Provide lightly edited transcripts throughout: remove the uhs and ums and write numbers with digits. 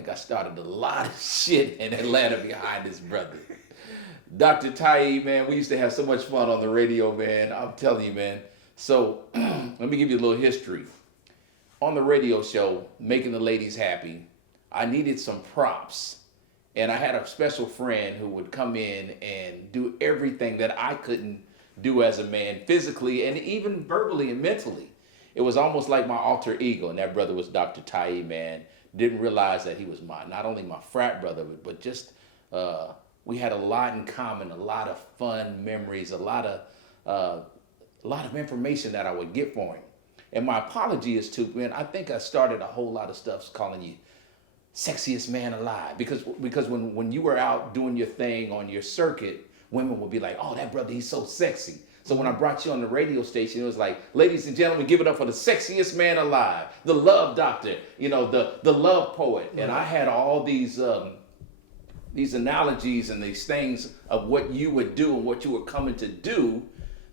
think I started a lot of shit in Atlanta behind this brother. Dr. Tiy-E, man, we used to have so much fun on the radio, man. I'm telling you, man. So let me give you a little history. On the radio show, Making the Ladies Happy, I needed some props. And I had a special friend who would come in and do everything that I couldn't do as a man, physically and even verbally and mentally. It was almost like my alter ego, and that brother was Dr. Tiy-E, man. Didn't realize that he was not only my frat brother, but just we had a lot in common, a lot of fun memories, a lot of information that I would get for him. And my apology is to, man, I think I started a whole lot of stuff calling you sexiest man alive, because when you were out doing your thing on your circuit, women would be like, oh, that brother, he's so sexy. So when I brought you on the radio station, it was like, ladies and gentlemen, give it up for the sexiest man alive, the love doctor, the love poet. And I had all these analogies and these things of what you would do and what you were coming to do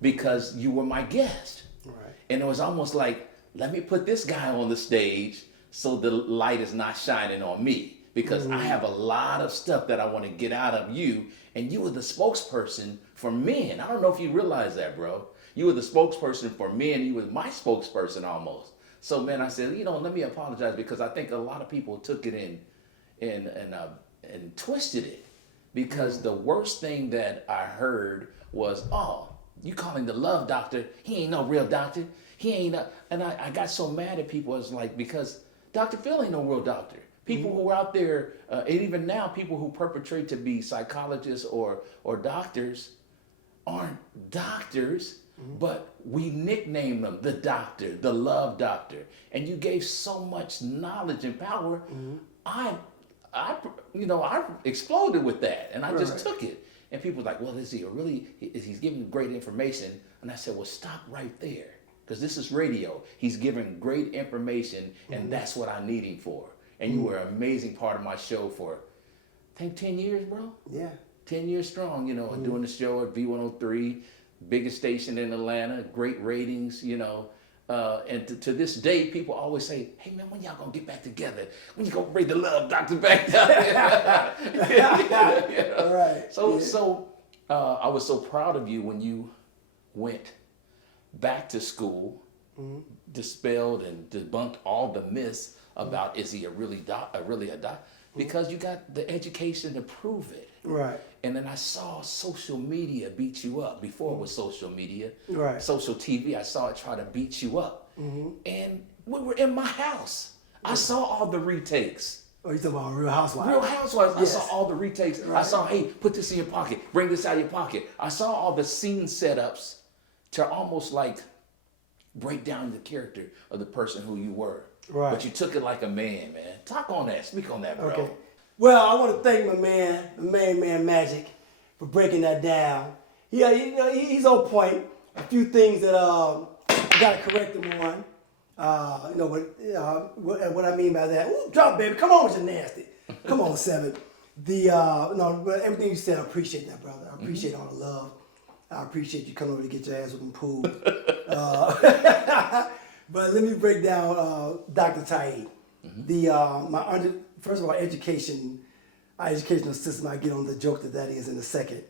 because you were my guest. Right. And it was almost like, let me put this guy on the stage so the light is not shining on me, because I have a lot of stuff that I want to get out of you, and you were the spokesperson for men. I don't know if you realize that, bro. You were the spokesperson for men. You were my spokesperson almost. So, man, I said, let me apologize, because I think a lot of people took it and twisted it, because the worst thing that I heard was, oh, you call him the love doctor. He ain't no real doctor. He ain't and I got so mad at people. It's like, because Dr. Phil ain't no real doctor. People who are out there, and even now, people who perpetrate to be psychologists or doctors aren't doctors, but we nickname them the doctor, the love doctor. And you gave so much knowledge and power. I exploded with that, and I just took it. And people were like, well, he's giving great information. And I said, well, stop right there, because this is radio. He's giving great information, and that's what I need him for. And you were an amazing part of my show for, I think, 10 years, bro? Yeah. 10 years strong, doing the show at V103, biggest station in Atlanta, great ratings, and to this day, people always say, hey, man, when y'all gonna get back together? When you gonna bring the love doctor back down here? All right. So I was so proud of you when you went back to school, dispelled and debunked all the myths about is he a really a doc, because you got the education to prove it. Right. And then I saw social media beat you up. Before it was social media, right. Social TV, I saw it try to beat you up. And we were in my house. I saw all the retakes. Oh, you talking about Real Housewives? Real Housewives. Yes. I saw all the retakes. Right. I saw, hey, put this in your pocket. Bring this out of your pocket. I saw all the scene setups to almost like break down the character of the person who you were. Right. But you took it like a man. Talk on that. Speak on that, bro. Okay. Well, I want to thank my man Magic, for breaking that down. Yeah, he's on point. A few things that I got to correct him on. What I mean by that. Ooh, drop, baby. Come on with your nasty. Come on, 7. But everything you said, I appreciate that, brother. I appreciate all the love. I appreciate you coming over to get your ass whooping pool. But let me break down Dr. Tiy-E. First of all, educational system, I get on the joke that is in a second.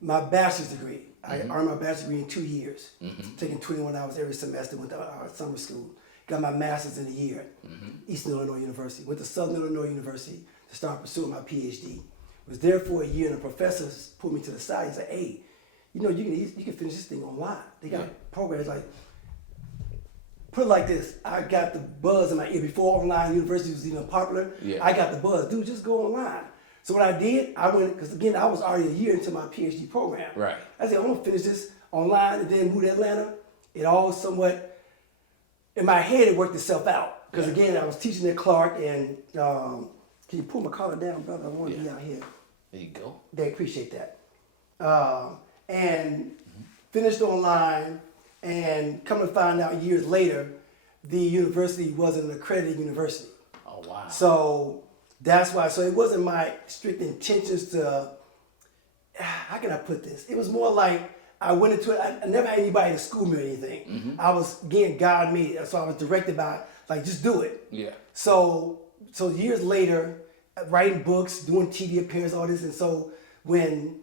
My bachelor's degree, I earned my bachelor's degree in 2 years, taking 21 hours every semester, went to summer school, got my master's in a year at Eastern Illinois University, went to Southern Illinois University to start pursuing my PhD. Was there for a year, and the professor pulled me to the side and said, hey, you can finish this thing online. They got programs like, put it like this, I got the buzz in my ear before online university was even popular. Yeah. I got the buzz, dude, just go online. So what I did, I went, because again, I was already a year into my PhD program. Right. I said, I'm gonna finish this online and then move to Atlanta. It all somewhat, in my head, it worked itself out. Because again, I was teaching at Clark, and can you pull my collar down, brother? I want to be out here. There you go. They appreciate that. And finished online. And come to find out years later, the university wasn't an accredited university. Oh, wow. So that's why. So it wasn't my strict intentions to, how can I put this? It was more like I went into it. I never had anybody to school me or anything. I was, again, God made it. So I was directed by, like, just do it. Yeah. So years later, writing books, doing TV appearances, all this. And so when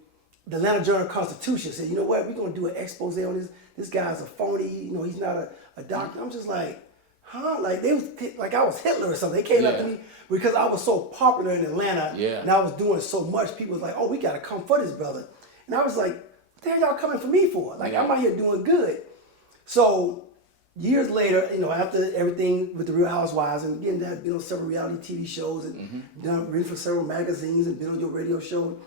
the Atlanta Journal-Constitution said, you know what, we're going to do an expose on this guy's a phony, he's not a doctor. I'm just like, huh? Like they was like I was Hitler or something. They came after me because I was so popular in Atlanta and I was doing so much. People was like, oh, we got to come for this brother. And I was like, what the hell y'all coming for me for? Like I'm out here doing good. So years later, after everything with the Real Housewives, and again, I've been on several reality TV shows and written for several magazines and been on your radio show.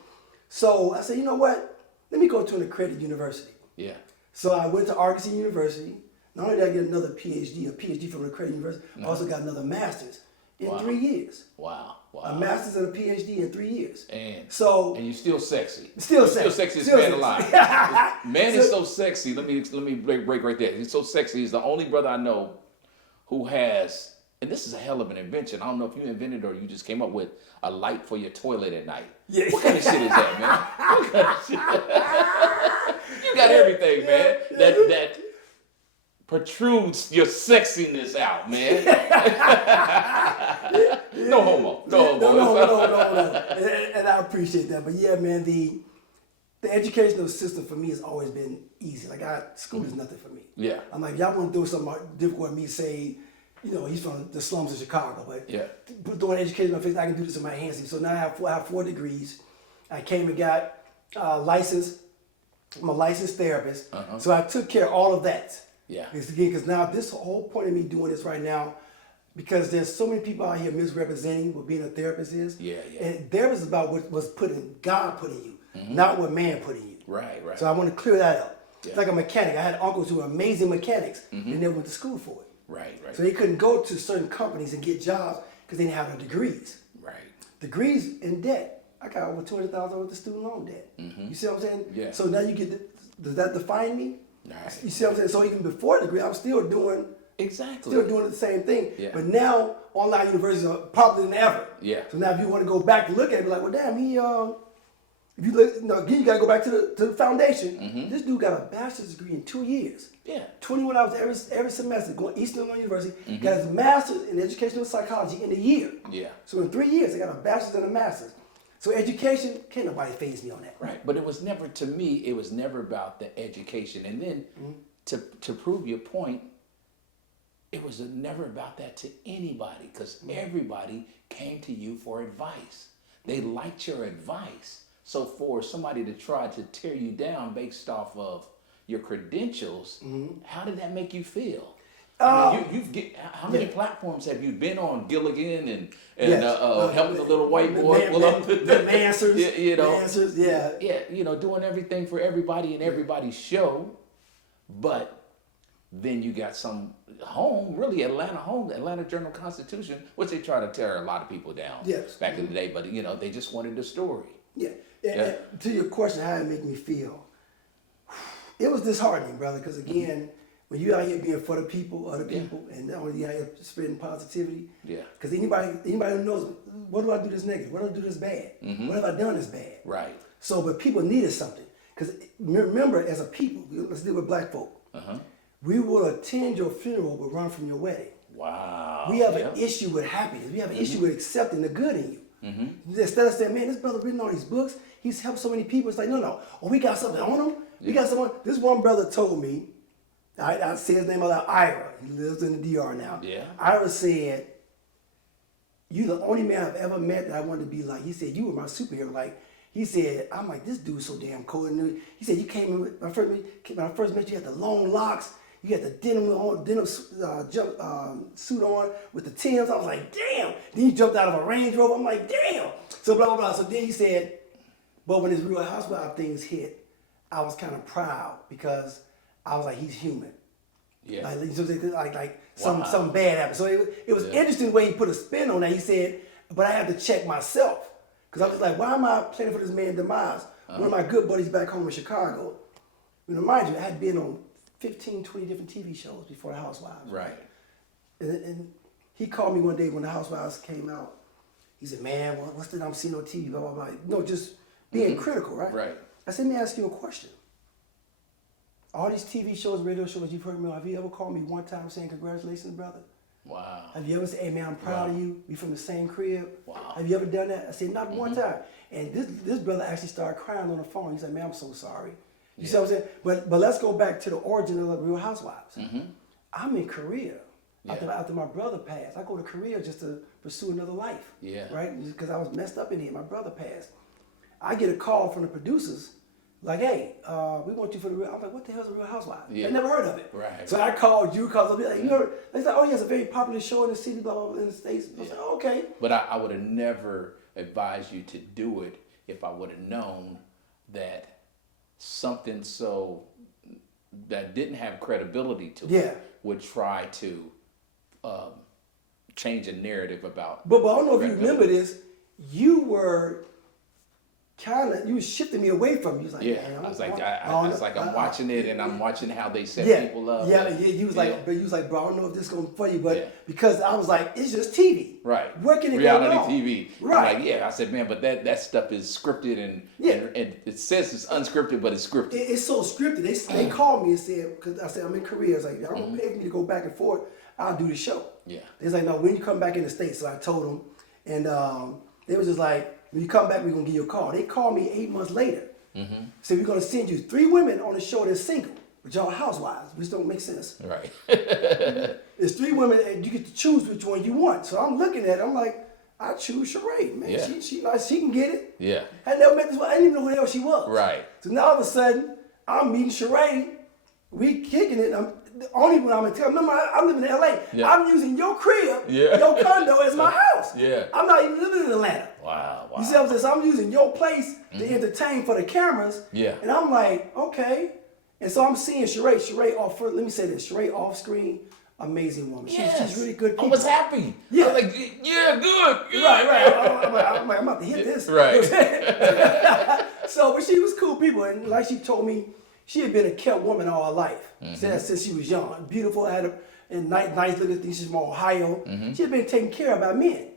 So I said, you know what? Let me go to an accredited university. Yeah. So I went to Arkansas University. Not only did I get another PhD from an accredited university, I also got another master's in 3 years. Wow. A master's and a PhD in 3 years. And you're still sexy. Still sexiest man alive. Man is so sexy. Let me break right there. He's so sexy. He's the only brother I know who has, and this is a hell of an invention. I don't know if you invented it or you just came up with a light for your toilet at night. Yeah. What kind of shit is that, man? What kind of shit? You got everything, man. That protrudes your sexiness out, man. No homo. No. And I appreciate that. But yeah, man, the educational system for me has always been easy. Like school is nothing for me. Yeah. I'm like, y'all want to do something difficult with me, say, he's from the slums of Chicago, but doing education, I can do this in my hands. So now I have 4 degrees. I came and got licensed. I'm a licensed therapist. So I took care of all of that. Yeah. Because now this whole point of me doing this right now, because there's so many people out here misrepresenting what being a therapist is. Yeah. And therapist is about what was God put in you, not what man put in you. Right. So I want to clear that up. Yeah. It's like a mechanic. I had uncles who were amazing mechanics and never went to school for it. Right. So they couldn't go to certain companies and get jobs because they didn't have their degrees. Right. Degrees in debt. I got over $200,000 worth of student loan debt. You see what I'm saying? Yeah. So now you get, does that define me? Nice. You see what I'm saying? So even before the degree, I was still doing the same thing. Yeah. But now online universities are popular than ever. Yeah. So now if you want to go back and look at it, be like, well, damn, if you look, again, you got to go back to the foundation. This dude got a bachelor's degree in 2 years. Yeah. 21 hours every semester, going Eastern Illinois University. Got his master's in educational psychology in a year. Yeah. So in 3 years, I got a bachelor's and a master's. So education, can't nobody faze me on that. Right. But it was never, to me, it was never about the education. And then to prove your point, it was never about that to anybody, because everybody came to you for advice. They liked your advice. So for somebody to try to tear you down based off of your credentials, how did that make you feel? I mean, how many platforms have you been on? Gilligan and helping the little white boy pull up the answers. Answers, doing everything for everybody and everybody's show. But then you got some Atlanta Journal-Constitution, which they try to tear a lot of people down back in the day. But they just wanted the story. Yeah. And to your question, how it made me feel, it was disheartening, brother. Because again, when you out here being for the people, other people, and not only out here spreading positivity. Yeah. Because anybody who knows, what do I do this negative? What do I do this bad? What have I done this bad? Right. So, but people needed something. Because remember, as a people, let's deal with black folk. We will attend your funeral but run from your wedding. Wow. We have an issue with happiness. We have an issue with accepting the good in you. Instead of saying, man, this brother written all these books, he's helped so many people. It's like, no. Oh, we got something on him? We got someone. This one brother told me, I say his name out, Ira. He lives in the DR now. Yeah. Ira said, "You the only man I've ever met that I wanted to be like." He said, "You were my superhero." Like, he said, I'm like, this dude's so damn cool. And he said, you came in with, when I first met you, you had the long locks. You had the denim suit on with the Tims. I was like, damn. Then you jumped out of a Range Rover. I'm like, damn. So blah, blah, blah. So then he said, but when his Real Housewives things hit, I was kind of proud because I was like, he's human. Yeah. Like something bad happened. So it was interesting the way he put a spin on that. He said, but I had to check myself. Because I was like, why am I planning for this man's demise? One of my good buddies back home in Chicago, mind you, I had been on 15, 20 different TV shows before the Housewives. Right. And he called me one day when the Housewives came out. He said, man, what's that I'm seeing on TV, blah, blah, blah. No, just being critical, right? Right. I said, let me ask you a question. All these TV shows, radio shows you've heard me on, have you ever called me one time saying, congratulations, brother? Wow. Have you ever said, hey man, I'm proud of you. We from the same crib. Wow. Have you ever done that? I said, not one time. And this brother actually started crying on the phone. He's like, man, I'm so sorry. You see what I'm saying? But let's go back to the origin of the Real Housewives. I'm in Korea. After my brother passed, I go to Korea just to pursue another life. Yeah. Right? Because I was messed up in here. My brother passed. I get a call from the producers, like, hey, we want you for the Real. I'm like, what the hell's the Real Housewives? Yeah. I never heard of it. Right. So I called you because I'll be like, you heard? They said, oh, yeah, it's a very popular show in the city, blah, blah, blah, in the States. I was like, oh, okay. But I would have never advised you to do it if I would have known that something so that didn't have credibility to it would try to change a narrative about. But I don't know if you remember this. You were you was shifting me away from you. Was like, man, I was like, I'm watching it and I'm watching how they set people up. You was like, but you was like, bro, I don't know if this is going for you, but because I was like, it's just TV. Right. Where can it Reality go wrong? TV. Right. I'm like, I said, man, but that stuff is scripted and it says it's unscripted, but it's scripted. It's so scripted. They called me and said, because I said, I'm in Korea. It's like, y'all don't pay me to go back and forth. I'll do the show. Yeah. It's like, no, when you come back in the States. So I told them, and they was just like, when you come back, we're going to give you a call. They called me 8 months later. So we're going to send you 3 women on the show that's single, but y'all housewives, which don't make sense. Right. There's 3 women, and you get to choose which one you want. So I'm looking at it, I'm like, I choose Sheree, man. Yeah. She nice, she can get it. Yeah. I never met this one. I didn't even know who the hell she was. Right. So now all of a sudden, I'm meeting Sheree. We kicking it. Only when I'm in town. Remember, I live in L.A. Yeah. I'm using your crib, your condo as my house. Yeah. I'm not even living in Atlanta. Wow. You see what I'm saying? So I'm using your place to entertain for the cameras. Yeah. And I'm like, okay. And so I'm seeing Sheree off. Let me say this: Sheree off screen, amazing woman. She's really good people. I was happy. Yeah. I was like, good. Right. I'm about to hit this. Right. So, but she was cool people, and like she told me, she had been a kept woman all her life. Since she was young, beautiful, had a nice looking thing. She's from Ohio. She had been taken care of by men.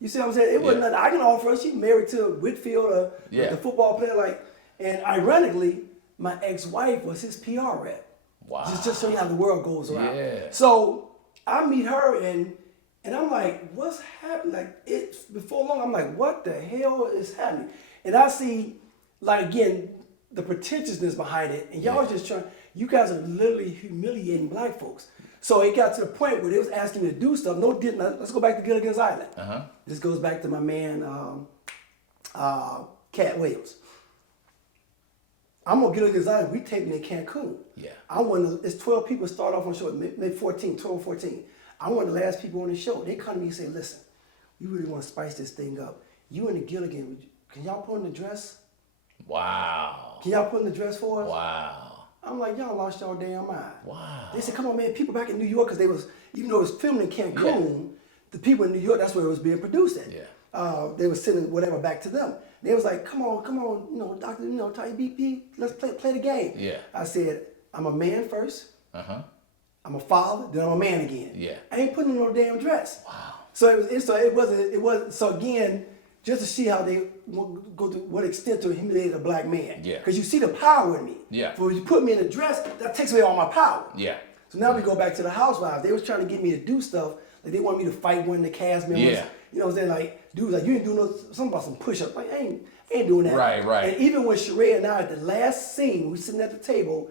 You see what I'm saying? It wasn't nothing I can offer her. She married to Whitfield, the football player. And ironically, my ex-wife was his PR rep. Wow. Just show you how the world goes around. Yeah. So I meet her and I'm like, what's happening? Like before long, I'm like, what the hell is happening? And I see, like again, the pretentiousness behind it, and y'all just trying. You guys are literally humiliating black folks. So it got to the point where they was asking me to do stuff. No, didn't. Let's go back to Gilligan's Island. This goes back to my man, Cat Williams. I'm on Gilligan's Island. We taping in Cancun. Yeah. It's 12 people start off on the show, maybe 12, 14. I'm one of the last people on the show. They come to me and say, listen, we really want to spice this thing up. You and the Gilligan, can y'all put on the dress? Wow. Can y'all put in the dress for us? Wow. I'm like, y'all lost y'all damn mind. Wow. They said, come on, man, people back in New York, because they was, even though it was filmed in Cancun, the people in New York, that's where it was being produced at. Yeah. They were sending whatever back to them. They was like, come on, doctor, Tiy-E, let's play the game. Yeah. I said, I'm a man first. I'm a father, then I'm a man again. Yeah. I ain't putting on no damn dress. Wow. So it wasn't. So again, just to see how they go to what extent to humiliate a black man. Yeah. Because you see the power in me. Yeah. But when you put me in a dress, that takes away all my power. Yeah. So now we go back to the housewives. They was trying to get me to do stuff. Like they want me to fight one of the cast members. Yeah. You know what I'm saying? Like, dudes, like, you ain't doing something about some push-ups. Like, I ain't doing that. Right. And even with Sheree and I, at the last scene, we sitting at the table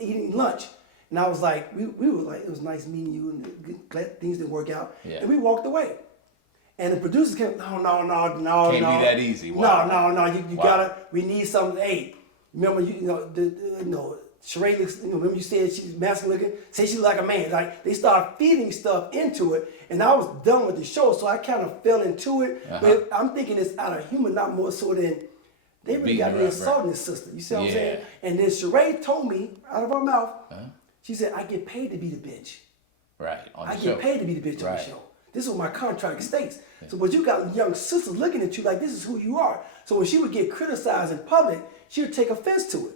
eating lunch. And I was like, we were like, it was nice meeting you, and glad things didn't work out. Yeah. And we walked away. And the producers came, no. Can't be that easy. Wow. No. You gotta, we need something. Hey, remember, Sheree looks, remember you said she's masculine looking? Say she's like a man. Like, they started feeding stuff into it, and I was done with the show, so I kind of fell into it. But I'm thinking it's out of humor, not more so than they really got me insulting this sister. You see what I'm saying? And then Sheree told me, out of her mouth, she said, I get paid to be the bitch. Right, on the show. I get paid to be the bitch on the show. This is what my contract states. Yeah. So, but you got young sisters looking at you like this is who you are. So when she would get criticized in public, she would take offense to it.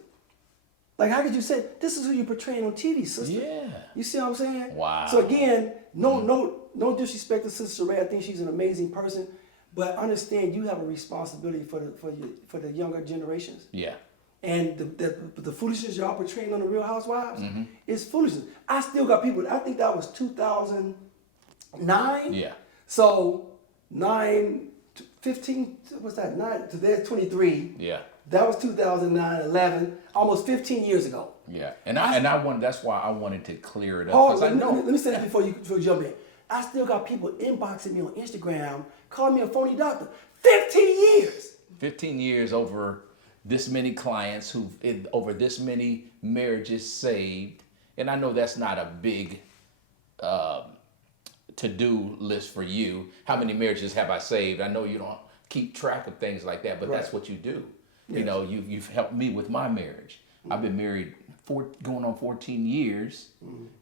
Like, how could you say, this is who you're portraying on TV, sister? Yeah. You see what I'm saying? Wow. So again, no disrespect to Sister Sheree. I think she's an amazing person. But understand you have a responsibility for the younger generations. Yeah. And the foolishness y'all portraying on the Real Housewives is foolishness. I still got people, I think that was 2000, 9? Yeah. So 9, 15, what's that? 9, so there's 23. Yeah. That was 2009, 11, almost 15 years ago. Yeah. And I wanted, that's why I wanted to clear it up. Oh, Because I know. let me say this before you jump in. I still got people inboxing me on Instagram, calling me a phony doctor. 15 years. 15 years over this many clients over this many marriages saved. And I know that's not a big to-do list for you. How many marriages have I saved? I know you don't keep track of things like that, but that's what you do. Yes. You know, you've helped me with my marriage. I've been married going on 14 years,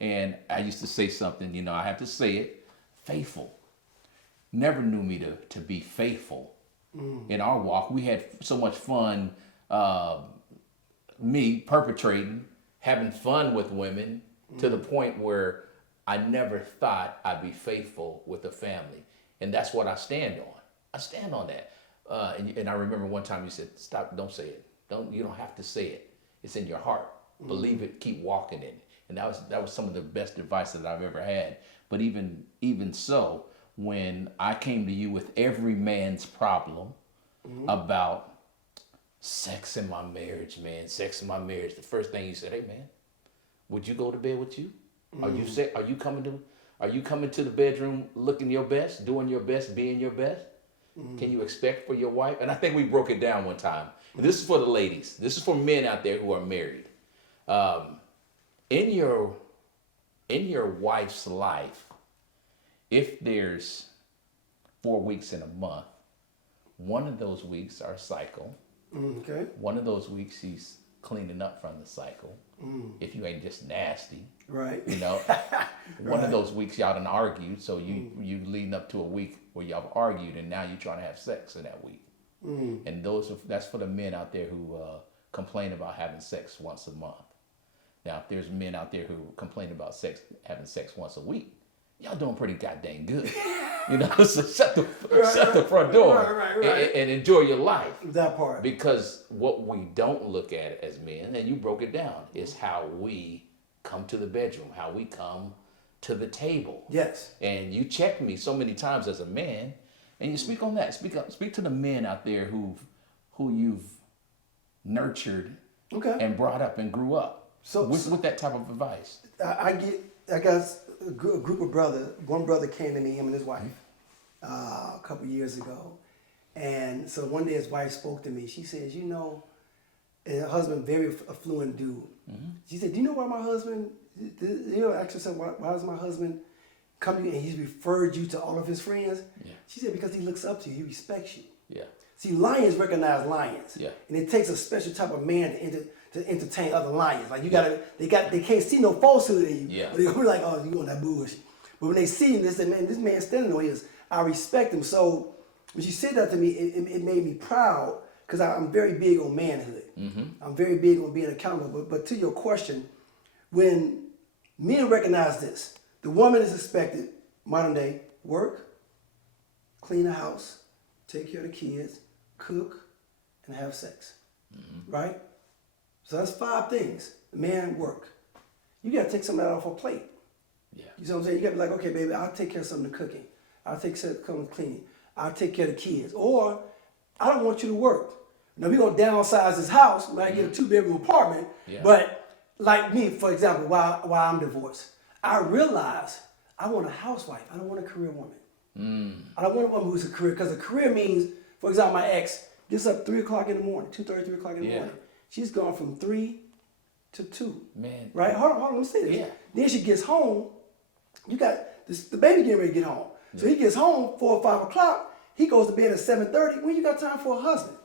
and I used to say something, you know, I have to say it, faithful. Never knew me to be faithful. In our walk, we had so much fun, me perpetrating, having fun with women, to the point where I never thought I'd be faithful with a family. And that's what I stand on. I stand on that. And I remember one time you said, stop, don't say it. You don't have to say it. It's in your heart. Believe it, keep walking in it. And that was some of the best advice that I've ever had. But even so, when I came to you with every man's problem about sex in my marriage, man, sex in my marriage, the first thing you said, hey man, would you go to bed with you? Are you coming to the bedroom looking your best, doing your best, being your best? Can you expect for your wife? And I think we broke it down one time. And this is for the ladies. This is for men out there who are married. In your wife's life, if there's 4 weeks in a month, one of those weeks are cycle. Okay. One of those weeks she's cleaning up from the cycle. If you ain't just nasty. Right. You know, one of those weeks y'all done argued, so you leading up to a week where y'all have argued, and now you're trying to have sex in that week. And that's for the men out there who complain about having sex once a month. Now, if there's men out there who complain about having sex once a week, y'all doing pretty goddamn good. You know, so shut the front door and enjoy your life. That part. Because what we don't look at as men, and you broke it down, is how we come to the bedroom, how we come to the table. Yes. And you check me so many times as a man, and you speak on that. Speak to the men out there who you've nurtured and brought up and grew up. So with that type of advice. I got a group of brothers. One brother came to me, him and his wife, a couple years ago. And so one day his wife spoke to me. She says, you know, and her husband, very affluent dude. She said, do you know why my husband, actually said, why does my husband come to you and he's referred you to all of his friends? Yeah. She said, because he looks up to you, he respects you. Yeah. See, lions recognize lions. Yeah. And it takes a special type of man to entertain other lions. Like they can't see no falsehood in you. Yeah. But they're like, oh, you on that bullshit. But when they see him, they say, man, this man standing on his, I respect him. So when she said that to me, it made me proud, because I'm very big on manhood. I'm very big on being accountable. But to your question, when men recognize this, the woman is expected, modern day, work, clean the house, take care of the kids, cook, and have sex. Right? So that's 5 things. The man, work. You got to take some of that off her plate. Yeah. You know what I'm saying? You got to be like, okay, baby, I'll take care of some of the cooking. I'll take care of some of the cleaning. I'll take care of the kids. Or, I don't want you to work. Now, we're going to downsize this house. We might get a 2-bedroom apartment. Yeah. But, like me, for example, while I'm divorced, I realize I want a housewife. I don't want a career woman. I don't want a woman who's a career, because a career means, for example, my ex gets up 3 o'clock in the morning, 2:30, 3 o'clock in the morning. She's gone from 3 to 2. Man. Right? Hold on, let me say this. Yeah. Then she gets home. You got the baby getting ready to get home. So he gets home 4 or 5 o'clock. He goes to bed at 7:30. When you got time for a husband?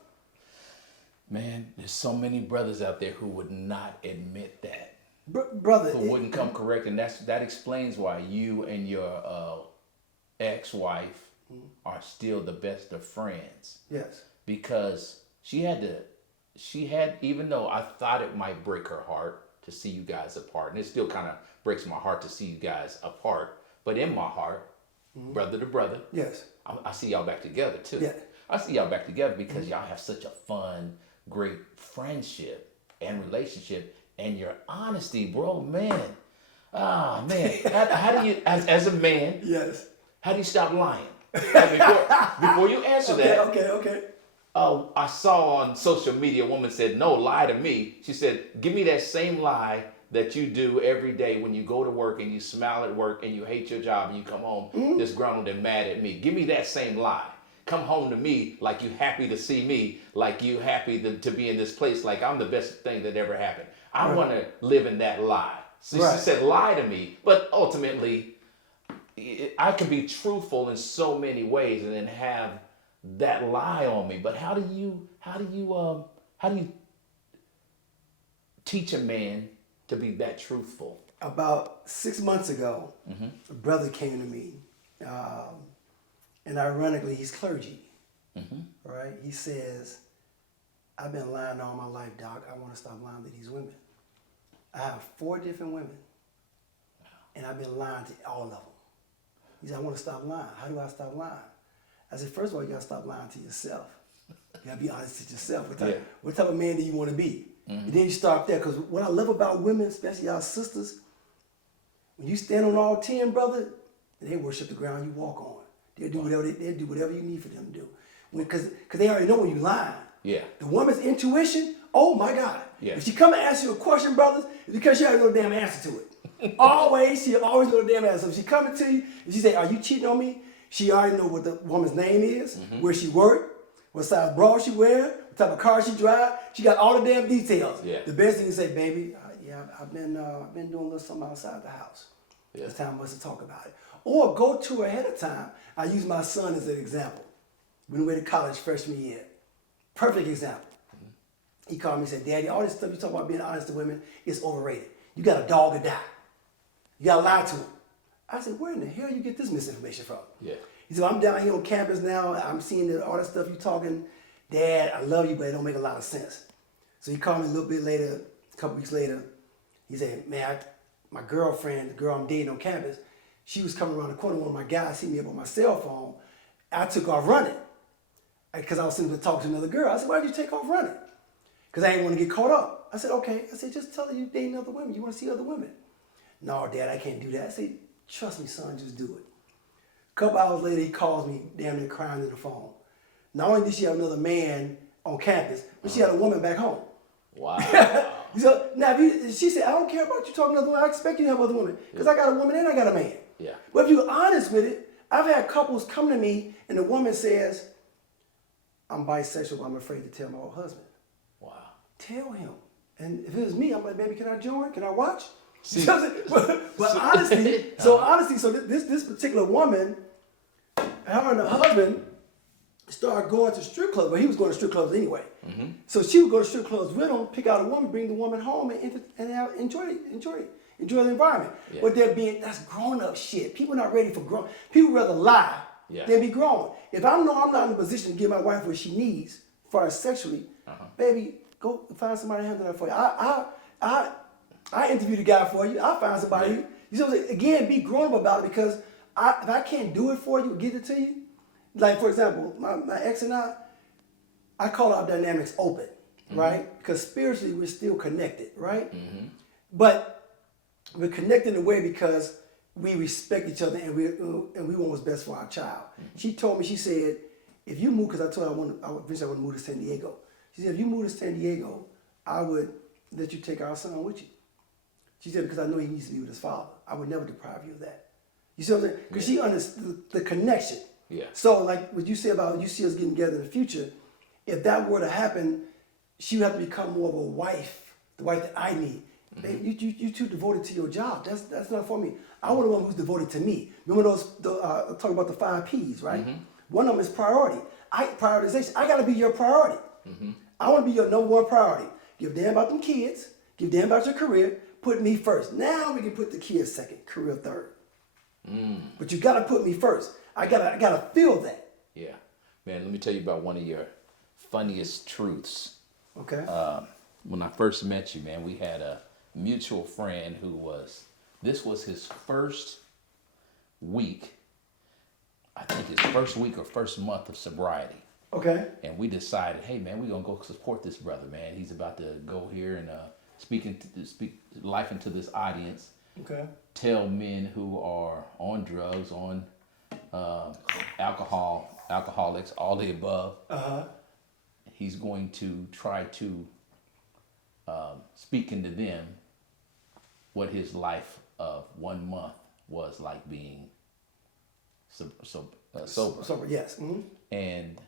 Man, there's so many brothers out there who would not admit that. Brother. Who wouldn't come correct. And that explains why you and your ex-wife are still the best of friends. Yes. Because she had, even though I thought it might break her heart to see you guys apart, and it still kind of breaks my heart to see you guys apart, but in my heart, brother to brother, yes, I see y'all back together too. Yeah. I see y'all back together because y'all have such a fun, great friendship and relationship, and your honesty, bro, man. Ah, man. How do you, as a man, yes, How do you stop lying? Before you answer that, Okay. I saw on social media a woman said, no, lie to me. She said, give me that same lie that you do every day when you go to work and you smile at work and you hate your job and you come home disgruntled and mad at me. Give me that same lie. Come home to me like you happy to see me, like you happy to be in this place, like I'm the best thing that ever happened. I want to live in that lie. So she said, lie to me. But ultimately, I can be truthful in so many ways and then have that lie on me. But how do you teach a man to be that truthful? About 6 months ago, a brother came to me, and ironically, he's clergy, right? He says, I've been lying all my life, Doc. I want to stop lying to these women. I have 4 different women, and I've been lying to all of them. He said, I want to stop lying. How do I stop lying? I said, first of all, you got to stop lying to yourself. You got to be honest with yourself. What type of man do you want to be? And then you start there, because what I love about women, especially our sisters, when you stand on all 10, brother, and they worship the ground you walk on. They'll do whatever you need for them to do. Because they already know when you're lying. Yeah. The woman's intuition, oh my God. Yeah. If she come and ask you a question, brothers, it's because she already know the damn answer to it. She always know the damn answer. So if she coming to you and she say, are you cheating on me? She already know what the woman's name is, where she work, what size bra she wear, what type of car she drive. She got all the damn details. Yeah. The best thing to say, baby, I've been doing a little something outside the house. Yeah. It's time for us to talk about it. Or go to her ahead of time. I use my son as an example. We went to college freshman year. Perfect example. He called me and said, Daddy, all this stuff you talk about being honest to women is overrated. You got a dog to die. You got to lie to him. I said, where in the hell you get this misinformation from? Yeah. He said, I'm down here on campus now. I'm seeing all that stuff you talking. Dad, I love you, but it don't make a lot of sense. So he called me a little bit later, a couple weeks later. He said, man, my girlfriend, the girl I'm dating on campus, she was coming around the corner. One of my guys hit me up on my cell phone. I took off running because I was sitting there talking to another girl. I said, why did you take off running? Because I didn't want to get caught up. I said, okay. I said, just tell her you're dating other women. You want to see other women. No, Dad, I can't do that. I said, trust me, son, just do it. A couple hours later, he calls me, damn near crying on the phone. Not only did she have another man on campus, but she had a woman back home. Wow. So now, she said, I don't care about you talking to other women. I expect you to have other women because I got a woman and I got a man. Yeah. But if you're honest with it, I've had couples come to me and the woman says, I'm bisexual, but I'm afraid to tell my old husband. Wow. Tell him. And if it was me, I'm like, baby, can I join? Can I watch? See, but honestly, so this particular woman, her and her husband started going to strip clubs. Well, he was going to strip clubs anyway. Mm-hmm. So she would go to strip clubs with him, pick out a woman, bring the woman home, and enjoy the environment. Yeah. But that's grown up shit. People not ready for grown. People rather lie than be grown. If I know I'm not in a position to give my wife what she needs, as far as sexually, baby, go find somebody to handle that for you. I interviewed a guy for you. I'll find somebody. You know what I'm saying? Again, be grown up about it because if I can't do it for you, give it to you. Like, for example, my ex and I call our dynamics open, right? Because spiritually, we're still connected, right? Mm-hmm. But we're connected in a way because we respect each other and we want what's best for our child. Mm-hmm. She told me, she said, if you move, because I told her eventually I want to move to San Diego. She said, if you move to San Diego, I would let you take our son with you. She said, because I know he needs to be with his father. I would never deprive you of that. You see what I'm saying? Because she understood the connection. Yeah. So like what you say about you see us getting together in the future, if that were to happen, she would have to become more of a wife, the wife that I need. Mm-hmm. You too devoted to your job. That's not for me. I want a woman who's devoted to me. Remember talk about the 5 P's, right? Mm-hmm. One of them is priority. Prioritization. I got to be your priority. Mm-hmm. I want to be your number one priority. Give a damn about them kids. Give a damn about your career. Put me first. Now we can put the kids second, career third. But you got to put me first. I gotta feel that. Yeah, man. Let me tell you about one of your funniest truths. Okay. When I first met you, man, we had a mutual friend this was his first week. I think his first week or first month of sobriety. Okay. And we decided, hey, man, we're gonna go support this brother, man. He's about to go here and speak life into this audience. Okay. Tell men who are on drugs, on alcoholics, all the above. Uh-huh. He's going to try to speak into them what his life of 1 month was like being sober. Yes. Mm-hmm. And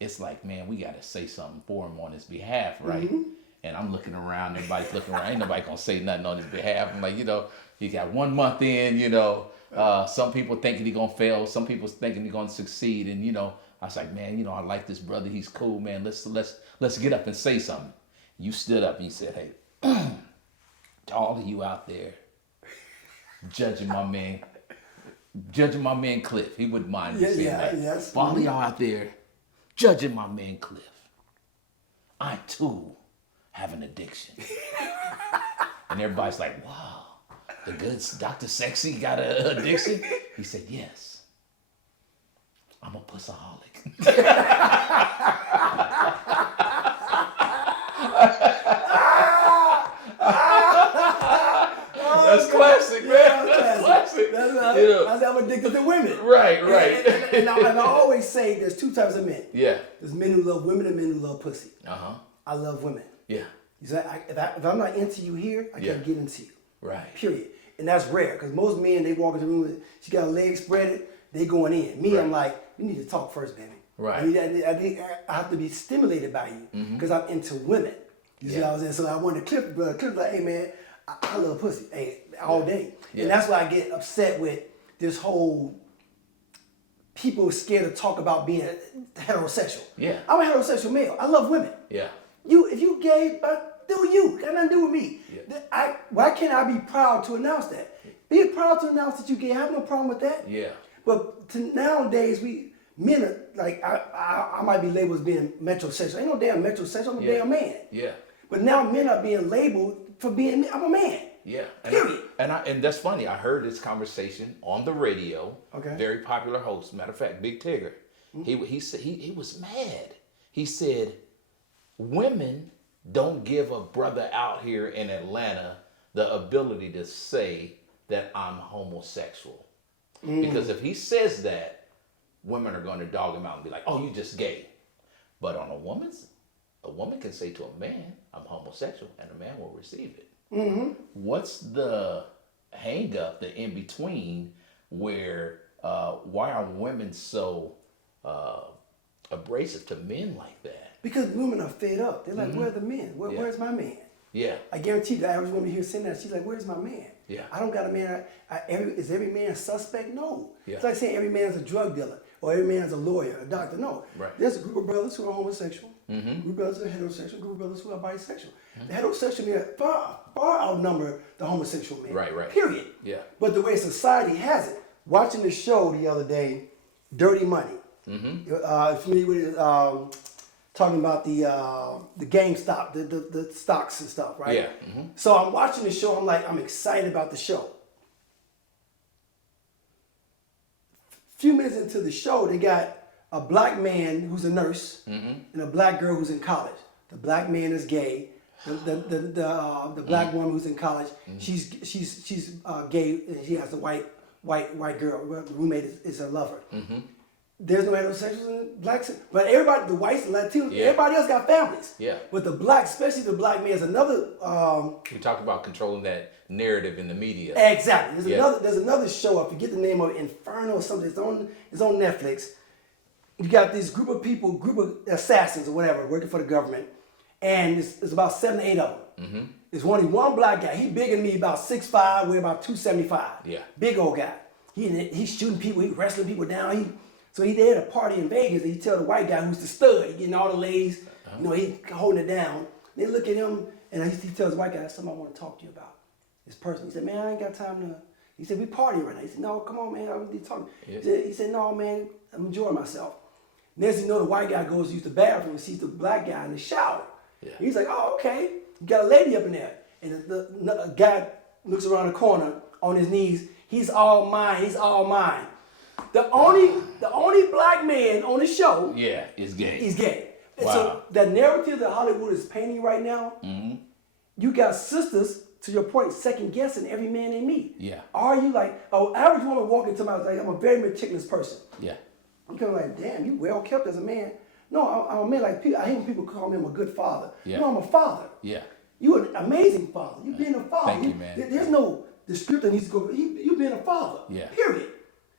it's like, man, we got to say something for him on his behalf, right? Mm-hmm. And I'm looking around, everybody's looking around. Ain't nobody going to say nothing on his behalf. I'm like, he got 1 month in, some people thinking he's going to fail. Some people thinking he's going to succeed. And, I was like, man, I like this brother. He's cool, man. Let's get up and say something. You stood up and you said, hey, to all of you out there judging my man Cliff. He wouldn't mind me saying that. Yes. For all of y'all out there judging my man Cliff, I too have an addiction. And everybody's like, wow, the good Dr. Sexy got an addiction? He said, yes, I'm a pussaholic. That's classic, man. That's classic. I'm addicted to women. Right. And I always say there's two types of men. Yeah. There's men who love women and men who love pussy. Uh-huh. I love women. Yeah. You say, if I'm not into you here, I can't get into you. Right. Period. And that's rare because most men, they walk into the room, she got her legs spread, they going in. Me, I'm like, we need to talk first, baby. Right. I have to be stimulated by you because I'm into women. You see what I'm saying? So I wanted Cliff like, hey man, I love pussy, hey, all day. Yeah. And that's why I get upset with this whole people scared to talk about being heterosexual. Yeah. I'm a heterosexual male. I love women. Yeah. If you gay, do you. Got nothing to do with me. Yeah. Why can't I be proud to announce that? Be proud to announce that you gay. I have no problem with that. Yeah. But nowadays, men are like, I might be labeled as being metrosexual. Ain't no damn metrosexual. I'm a damn man. Yeah. But now men are being labeled for being, I'm a man. Yeah. Period. And that's funny. I heard this conversation on the radio. Okay. Very popular host. Matter of fact, Big Tigger. He said he was mad. He said, women don't give a brother out here in Atlanta the ability to say that I'm homosexual. Because if he says that, women are going to dog him out and be like, oh, you just gay. But on a woman can say to a man, I'm homosexual, and a man will receive it. What's the hang up, the in between, where why are women so abrasive to men like that? Because women are fed up. They're like, where are the men? Where's my man? Yeah. I guarantee the average woman here saying that, she's like, where's my man? Yeah. I don't got a man. Is every man a suspect? No. Yeah. It's like saying every man's a drug dealer or every man's a lawyer, a doctor. No. Right. There's a group of brothers who are homosexual, group of brothers who are heterosexual, group of brothers who are bisexual. The heterosexual men far outnumber the homosexual men. Right. Period. Yeah. But the way society has it, watching the show the other day, Dirty Money. Familiar with it? Talking about the GameStop, the stocks and stuff, right? Yeah. So I'm watching the show. I'm like, I'm excited about the show. A few minutes into the show, they got a black man who's a nurse and a black girl who's in college. The black man is gay. The black woman who's in college, she's gay and she has a white girl. The roommate is her lover. There's no heterosexuals in blacks, but everybody, the whites, the Latinos, everybody else got families. Yeah. But the blacks, especially the black man, is another. We talked about controlling that narrative in the media. Exactly. There's another show. I forget the name of it, Inferno or something. It's on Netflix. You got this group of assassins or whatever working for the government, and it's about 7 to 8 of them. There's only one black guy. He bigger than me, about 6'5", weigh about 275. Yeah. Big old guy. He's shooting people. He wrestling people down. So he did a party in Vegas, and he tell the white guy who's the stud, he getting all the ladies, he holding it down. They look at him, and he tells the white guy, that's something I want to talk to you about. This person. He said, man, I ain't got time to. He said, we partying right now. He said, no, come on, man, I need to talk. Yeah. He said, no, man, I'm enjoying myself. Next thing you know, the white guy goes to use the bathroom and sees the black guy in the shower. Yeah. He's like, oh, okay. You got a lady up in there. And the guy looks around the corner on his knees. He's all mine. He's all mine. The only black man on the show, is gay. He's gay. And Wow. so the narrative that Hollywood is painting right now, you got sisters to your point, second guessing every man they meet. Yeah. Are you like, average woman walking to my like, I'm a very meticulous person. Yeah. I'm kind of like, damn, you well kept as a man. No, I'm a man like, I hate when people call me I'm a good father. Yeah. No, I'm a father. Yeah. You're an amazing father. You being a father. Thank you, man. There's no descriptor needs to go. You being a father. Yeah. Period.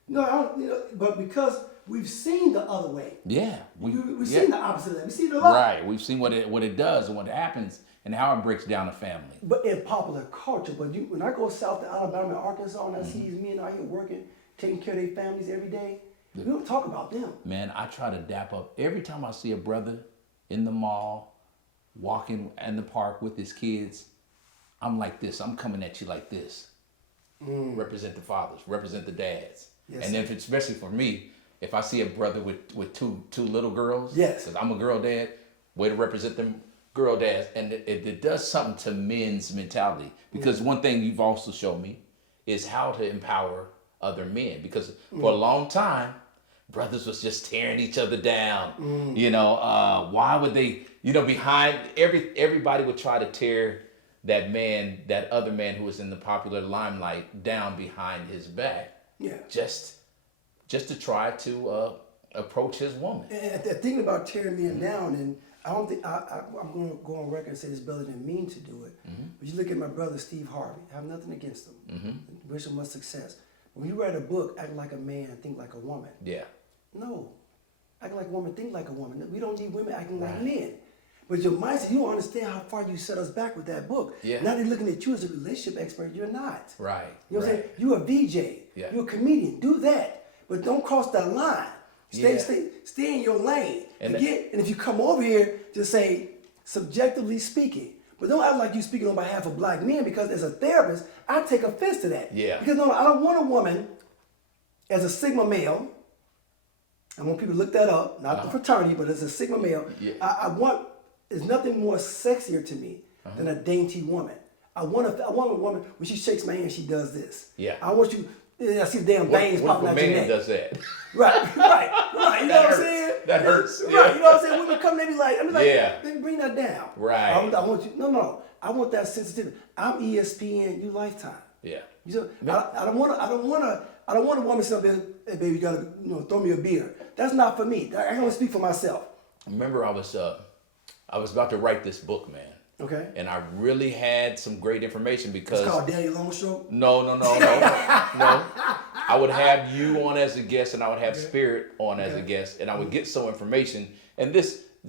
But because we've seen the other way. Yeah. We've seen the opposite of that. We've seen it a lot. Right. We've seen what it does and what happens and how it breaks down a family. But in popular culture, when I go south to Alabama and Arkansas and I see these men out here working, taking care of their families every day, we don't talk about them. Man, I try to dap up every time I see a brother in the mall, walking in the park with his kids. I'm like this. I'm coming at you like this. Represent the fathers, represent the dads. Yes, and then especially for me, if I see a brother with two little girls, yes, because I'm a girl dad, way to represent them girl dads. And it does something to men's mentality. Because one thing you've also shown me is how to empower other men. Because for a long time, brothers was just tearing each other down. You know, why would they, behind everybody would try to tear that other man who was in the popular limelight down behind his back. Yeah. Just to try to approach his woman. And the thing about tearing men down, and I don't think I'm going to go on record and say this brother didn't mean to do it. But you look at my brother Steve Harvey. I have nothing against him. Wish him much success. When you write a book, act like a man, think like a woman. Yeah. No, act like a woman, think like a woman. We don't need women acting like men. But your mindset, you don't understand how far you set us back with that book. Yeah. Now they're looking at you as a relationship expert. You're not. Right. You know what I'm saying? You're a VJ. Yeah. You're a comedian. Do that. But don't cross that line. Stay in your lane. And if you come over here to say, subjectively speaking, but don't act like you're speaking on behalf of black men, because as a therapist, I take offense to that. Yeah. Because no, I don't want a woman as a Sigma male. I want people to look that up, not the fraternity, but as a Sigma male. Yeah. There's nothing more sexier to me than a dainty woman. I want a woman, when she shakes my hand, she does this. Yeah. I want you, I see the damn veins popping out your neck. Does that? Right. You know what I'm saying? That hurts. Right. Yeah. You know what I'm saying? Women come, they be like, baby, bring that down. Right. I want you, no. I want that sensitivity. I'm ESPN, you Lifetime. Yeah. You know, I don't want a woman saying, hey, baby, you gotta throw me a beer. That's not for me. I can only speak for myself. Remember, I was about to write this book, man. Okay. And I really had some great information because it's called Daddy Long Stroke? No. I would have you on as a guest, and I would have Spirit on as a guest, and I would get some information. And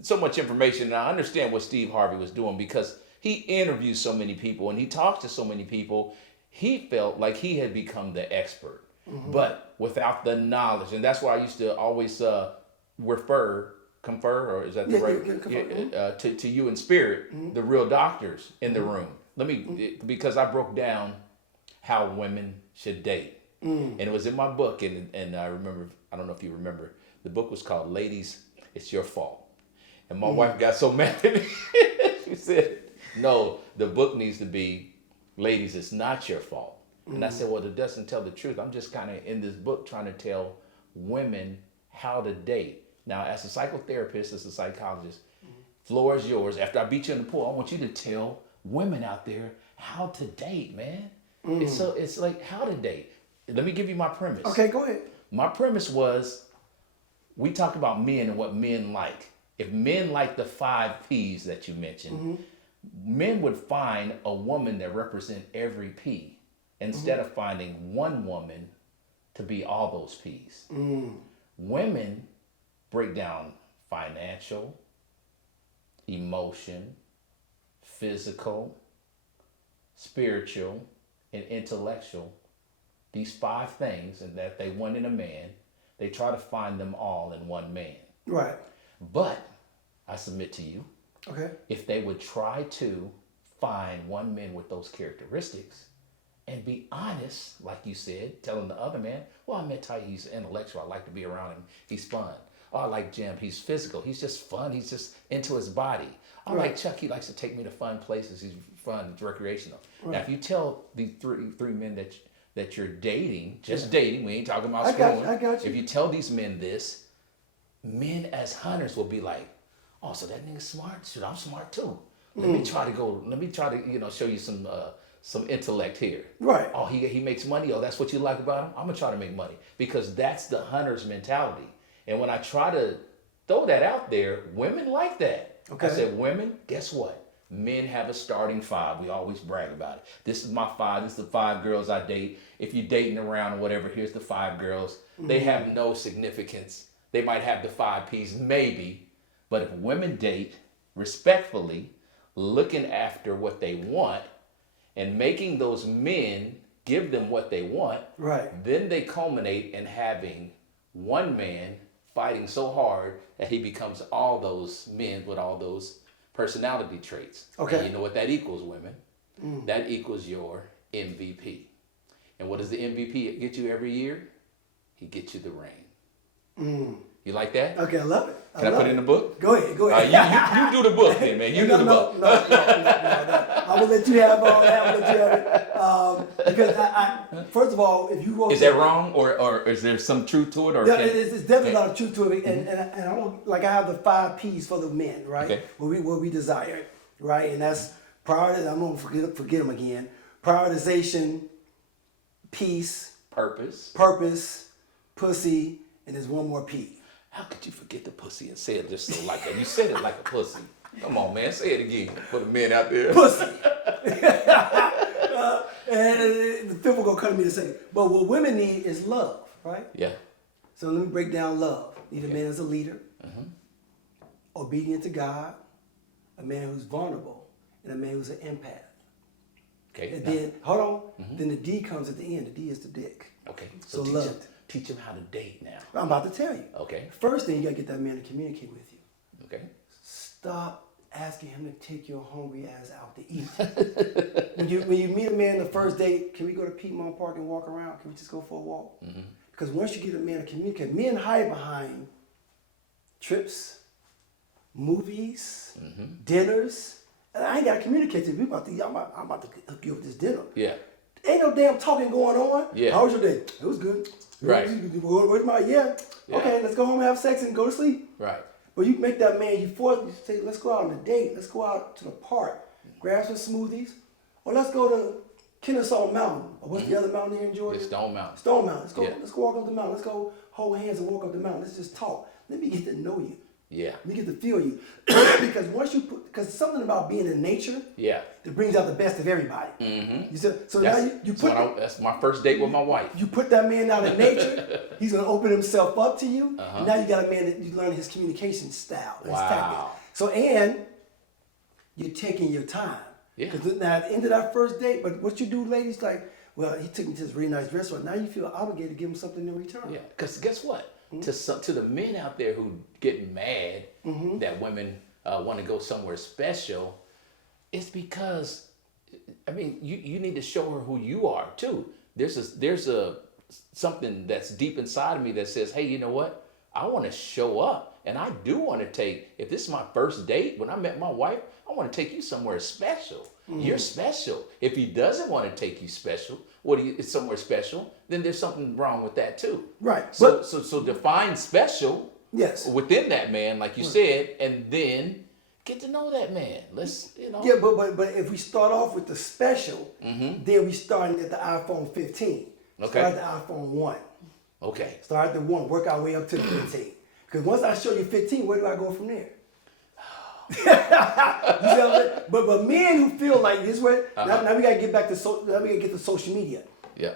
so much information, and I understand what Steve Harvey was doing because he interviews so many people and he talks to so many people. He felt like he had become the expert, but without the knowledge. And that's why I used to always confer, or is that the right? To you in Spirit, the real doctors in the room. Because I broke down how women should date. And it was in my book, and I remember, I don't know if you remember, the book was called Ladies, It's Your Fault. And my wife got so mad at me. She said, no, the book needs to be Ladies, It's Not Your Fault. And I said, well, it doesn't tell the truth. I'm just kind of in this book trying to tell women how to date. Now, as a psychotherapist, as a psychologist, floor is yours. After I beat you in the pool, I want you to tell women out there how to date, man. It's like how to date. Let me give you my premise. Okay, go ahead. My premise was, we talk about men and what men like. If men like the 5 P's that you mentioned, men would find a woman that represent every P instead of finding one woman to be all those P's. Women break down financial, emotion, physical, spiritual, and intellectual. These 5 things, and that they want in a man, they try to find them all in one man. Right. But I submit to you, if they would try to find one man with those characteristics and be honest, like you said, telling the other man, well, I met Tiy-E, he's intellectual, I like to be around him, he's fun. Oh, I like Jim, he's physical, he's just fun, he's just into his body. I like Chuck, he likes to take me to fun places, he's fun, it's recreational. Now, if you tell the three men that you're dating, dating, we ain't talking about screwing. I got you. If you tell these men this, men as hunters will be like, oh, so that nigga's smart? Shoot, I'm smart too. Let me try to show you some intellect here. Right. Oh, he makes money. Oh, that's what you like about him? I'm going to try to make money. Because that's the hunter's mentality. And when I try to throw that out there, women like that. Okay. I said, women, guess what? Men have a starting 5. We always brag about it. This is my 5. This is the 5 girls I date. If you're dating around or whatever, here's the 5 girls. They have no significance. They might have the 5 P's, maybe. But if women date respectfully, looking after what they want, and making those men give them what they want, Right. then they culminate in having one man fighting so hard that he becomes all those men with all those personality traits. Okay. And you know what that equals, women? That equals your MVP. And what does the MVP get you every year? He gets you the ring. You like that? Okay, I love it. Can I put it in the book? Go ahead, go ahead. You do the book then, man. You do the book. No. I will let you have all that. I will let you have it. Because I first of all, if you wrote Is that wrong, or is there some truth to it? Or it's definitely a lot of truth to it, and I don't like I have the 5 P's for the men, right? Okay. What we desire, right? And that's priority. I'm gonna forget them again. Prioritization, peace, purpose, pussy, and there's one more P. How could you forget the pussy and say it just so like that? You said it like a pussy. Come on, man. Say it again for the men out there. Pussy. And the people gonna come to me and say, but what women need is love, right? Yeah. So let me break down love. Need a man as a leader, obedient to God, a man who's vulnerable, and a man who's an empath. Okay. And now- then, hold on, then the D comes at the end. The D is the dick. Okay. So teach him how to date now. I'm about to tell you. Okay. First thing, you gotta get that man to communicate with you. Okay. Stop asking him to take your hungry ass out to eat. when you meet a man the first date, can we go to Piedmont Park and walk around? Can we just go for a walk? Because once you get a man to communicate, men hide behind trips, movies, dinners. And I ain't got to communicate to you. I'm about to hook you up with this dinner. Yeah. Ain't no damn talking going on. Yeah. How was your day? It was good. Right. Where's my, yeah. Okay, let's go home and have sex and go to sleep. Right. But you make that man, you say, let's go out on a date. Let's go out to the park, grab some smoothies, or let's go to Kennesaw Mountain. Or what's the other mountain here in Georgia? It's Stone Mountain. Stone Mountain. Let's go. Yeah. Let's go walk up the mountain. Let's go hold hands and walk up the mountain. Let's just talk. Let me get to know you. Yeah. Let me get to feel you. Because once you because something about being in nature. Yeah. That brings out the best of everybody. You said, so That's, now you put. that's my first date with my wife. You put that man out in nature. He's gonna open himself up to you. Now you got a man that you learn his communication style, his tactics. So and you're taking your time. Yeah. Because now at the end of that first date, but what you do, ladies, like, well, he took me to this really nice restaurant. Now you feel obligated to give him something in return. Yeah. Because guess what? To the men out there who get mad that women want to go somewhere special, it's because, I mean, you need to show her who you are too. There's something that's deep inside of me that says, hey, you know what? I want to show up, and I do want to take. If this is my first date, when I met my wife, I want to take you somewhere special. You're special. If he doesn't want to take you special, it's somewhere special, then there's something wrong with that too. Right. So define special. Yes. Within that man, like you said, and then get to know that man. Let's, Yeah, but if we start off with the special, then we starting at the iPhone 15. Okay. Start at the iPhone 1. Okay. Start at the 1, work our way up to the 15. Because once I show you 15, where do I go from there? You see what I'm saying? But men who feel like this way, now we gotta get back to now we gotta get to social media. Yeah.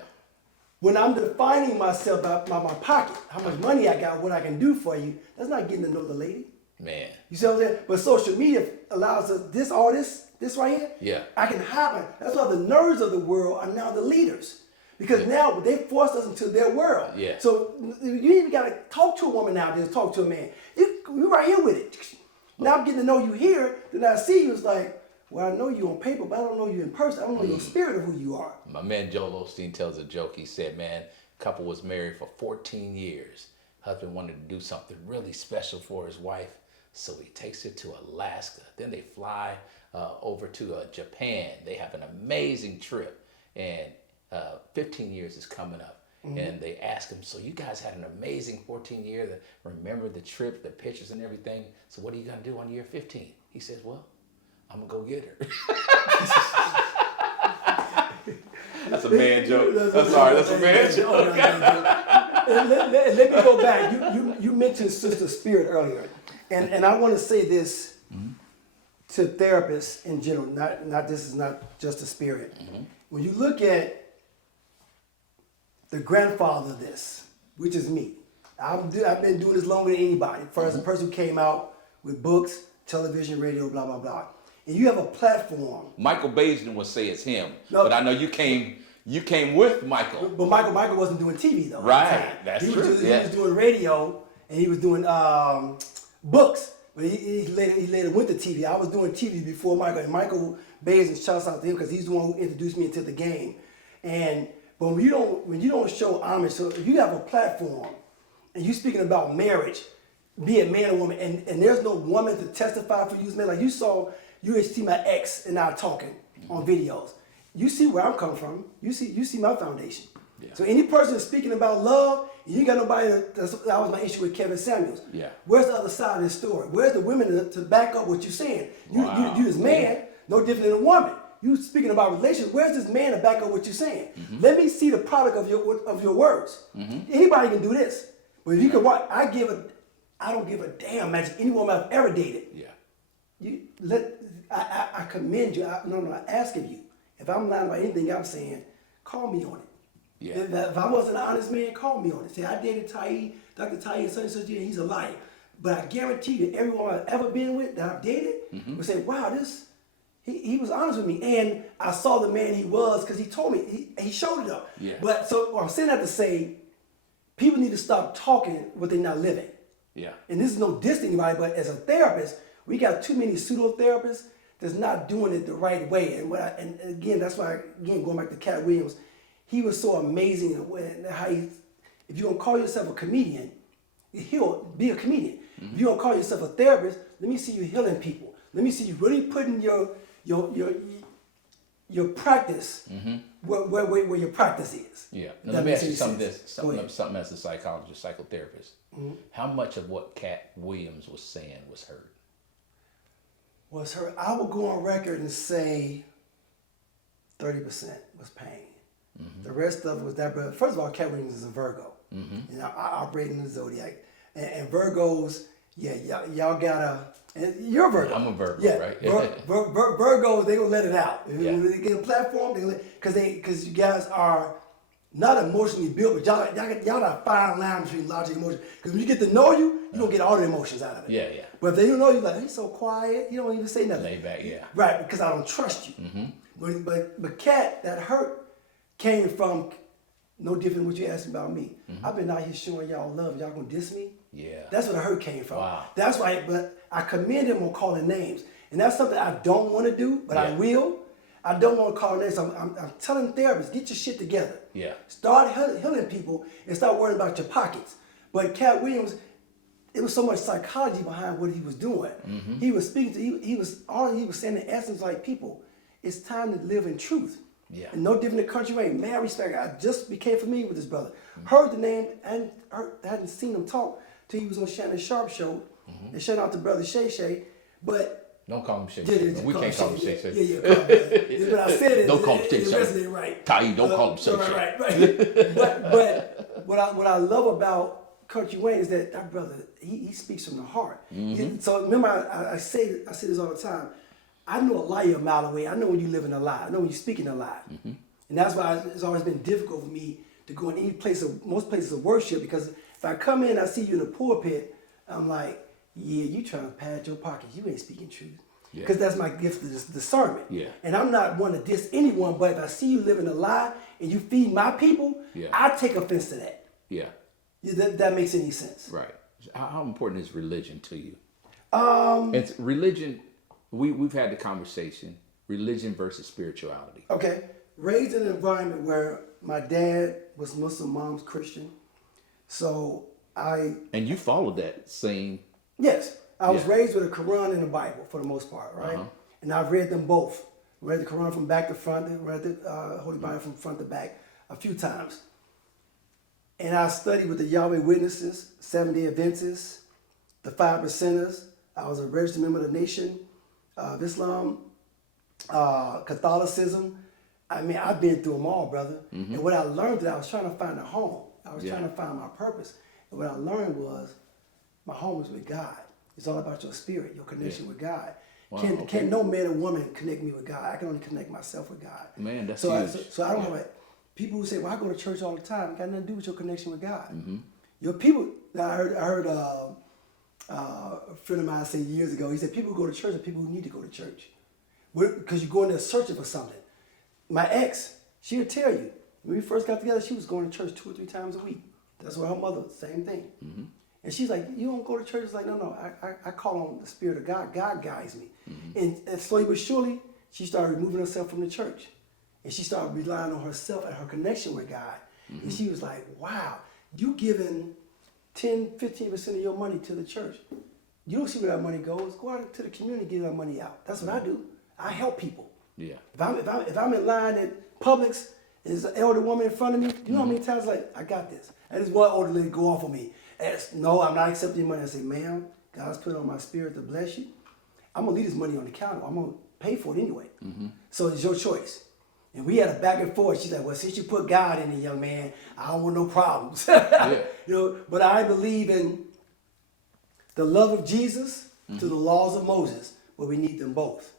When I'm defining myself by my pocket, how much money I got, what I can do for you, that's not getting to know the lady. Man. You see what I'm saying? But social media allows us this right here. Yeah. I can happen. That's why the nerds of the world are now the leaders. Because now they forced us into their world. Yeah. So you even gotta talk to a woman now, just talk to a man. You right here with it. Now I'm getting to know you here, then I see you, it's like, well, I know you on paper, but I don't know you in person. I don't know your spirit of who you are. My man Joel Osteen tells a joke. He said, man, couple was married for 14 years. Husband wanted to do something really special for his wife, so he takes her to Alaska. Then they fly over to Japan. They have an amazing trip, and 15 years is coming up. And they ask him, so you guys had an amazing 14 years, remember the trip, the pictures and everything, so what are you gonna do on year 15? He says, well, I'm gonna go get her. That's a man joke. I'm sorry, that's a man joke. Let me go back. You mentioned Sister Spirit earlier, and I want to say this to therapists in general. Not this is not just a spirit. When you look at the grandfather of this, which is me, I've been doing this longer than anybody. First, the person who came out with books, television, radio, blah blah blah, and you have a platform. Michael Baisden would say it's him, No. but I know you came with Michael. But Michael wasn't doing TV though. Right, at the time. that's he true. Was, He was doing radio and he was doing books. But he later went to TV. I was doing TV before Michael. And Michael Baisden, shouts out to him because he's the one who introduced me into the game. But when you don't show homage, so if you have a platform and you speaking about marriage, be it man or woman, and there's no woman to testify for you as man, like you see my ex and I talking on videos. You see where I'm coming from. You see my foundation. Yeah. So any person that's speaking about love, you ain't got nobody. That was my issue with Kevin Samuels. Yeah. Where's the other side of this story? Where's the women to back up what you're saying? You this man, no different than a woman. You speaking about relationships. Where's this man to back up what you're saying? Let me see the product of your words. Anybody can do this, but if you can watch, I don't give a damn, Magic, any woman I've ever dated. Yeah. I commend you. I ask of you. If I'm lying about anything I'm saying, call me on it. Yeah. If I wasn't an honest man, call me on it. Say, I dated Tiy-E, Dr. Tiy-E, and such and such, and he's a liar. But I guarantee you, everyone I've ever been with that I've dated would say, wow, he was honest with me. And I saw the man he was because he told me, he showed it up. Yeah. But so I'm saying that to say, people need to stop talking what they're not living. Yeah. And this is no diss to anybody, but as a therapist, we got too many pseudo therapists that's not doing it the right way. And again, that's why, going back to Cat Williams, he was so amazing in how if you're gonna call yourself a comedian, he'll be a comedian. If you're gonna call yourself a therapist, let me see you healing people. Let me see you really putting your practice where your practice is. Yeah. Now, let me ask you something as a psychologist, psychotherapist. How much of what Cat Williams was saying was heard? I will go on record and say 30% was pain. The rest of it was that, but first of all, Cat Williams is a Virgo. And I operate in the zodiac. And Virgos, y'all gotta, and you're a Virgo. I'm a Virgo, right? Virgos, they gonna let it out. When they get a platform, because you guys are not emotionally built, but y'all got a fine line between logic and emotion. Because when you get to know you gonna get all the emotions out of it. Yeah. But if they don't know you, like, he's so quiet, you don't even say nothing. Lay back, Right, because I don't trust you. But Cat, that hurt came from no different than what you asked about me. I've been out here showing y'all love. Y'all gonna diss me? Yeah. That's where the hurt came from. Wow. That's why, but I commend him on calling names. And that's something I don't want to do, but I will. I don't want to call names. I'm telling therapists, get your shit together. Yeah. Start healing people and start worrying about your pockets. But Cat Williams, it was so much psychology behind what he was doing. He was speaking to, he was saying in essence, like, people, it's time to live in truth. Yeah. And no different than Country Wayne. Mad respect. I just became familiar with this brother. Heard the name and hadn't seen him talk till he was on Shannon Sharp's show. And shout out to brother Shay Shay. But don't call him Shay Shay. We can't call him Shay Shay. Yeah. But I said it. Don't call him Shay Shay. It resonated right. Tiy-E, don't call him Shay Shay. Right. But what I love about Country Wayne is that brother, he speaks from the heart. So remember, I say this all the time. I know a lie a mile away. I know when you live in a lie. I know when you're speaking a lie. And that's why it's always been difficult for me to go in most places of worship, because if I come in, I see you in the pulpit, I'm like, yeah, you trying to pad your pockets. You ain't speaking truth. Because that's my gift of discernment. Yeah. And I'm not one to diss anyone, but if I see you living a lie and you feed my people, I take offense to that. Yeah. That makes any sense. Right. How important is religion to you? It's religion. We've had the conversation, religion versus spirituality. Okay. Raised in an environment where my dad was Muslim, mom's Christian. So And you followed that same... Yes. I was raised with a Quran and a Bible for the most part, right? And I've read them both. Read the Quran from back to front, read the Holy Bible from front to back a few times. And I studied with the Yahweh Witnesses, Seventh-day Adventists, the 5 Percenters. I was a registered member of the Nation of Islam, Catholicism. I mean, I've been through them all, brother. And what I learned that I was trying to find a home. I was trying to find my purpose. And what I learned was my home is with God. It's all about your spirit, your connection with God. Wow, Can't no man or woman connect me with God. I can only connect myself with God. Man, that's so huge. So I don't have people who say, well, I go to church all the time. It got nothing to do with your connection with God. Your people, I heard a friend of mine say years ago, he said, people who go to church are people who need to go to church. Because you're going there searching for something. My ex, she'll tell you, when we first got together, she was going to church 2 or 3 times a week. That's what her mother, same thing. And she's like, you don't go to church? It's like, no, I call on the Spirit of God. God guides me. And slowly but surely, she started removing herself from the church. And she started relying on herself and her connection with God. And she was like, wow, you giving 10, 15% of your money to the church. You don't see where that money goes. Go out to the community and give that money out. That's what I do. I help people. Yeah. If I'm in line at Publix and there's an elder woman in front of me, you know how many times like, I got this. And this one older lady go off on me. No, I'm not accepting your money. I say, ma'am, God's put it on my spirit to bless you. I'm going to leave this money on the counter. I'm going to pay for it anyway. So it's your choice. And we had a back and forth. She's like, well, since you put God in it, young man, I don't want no problems. You know, but I believe in the love of Jesus to the laws of Moses, but we need them both.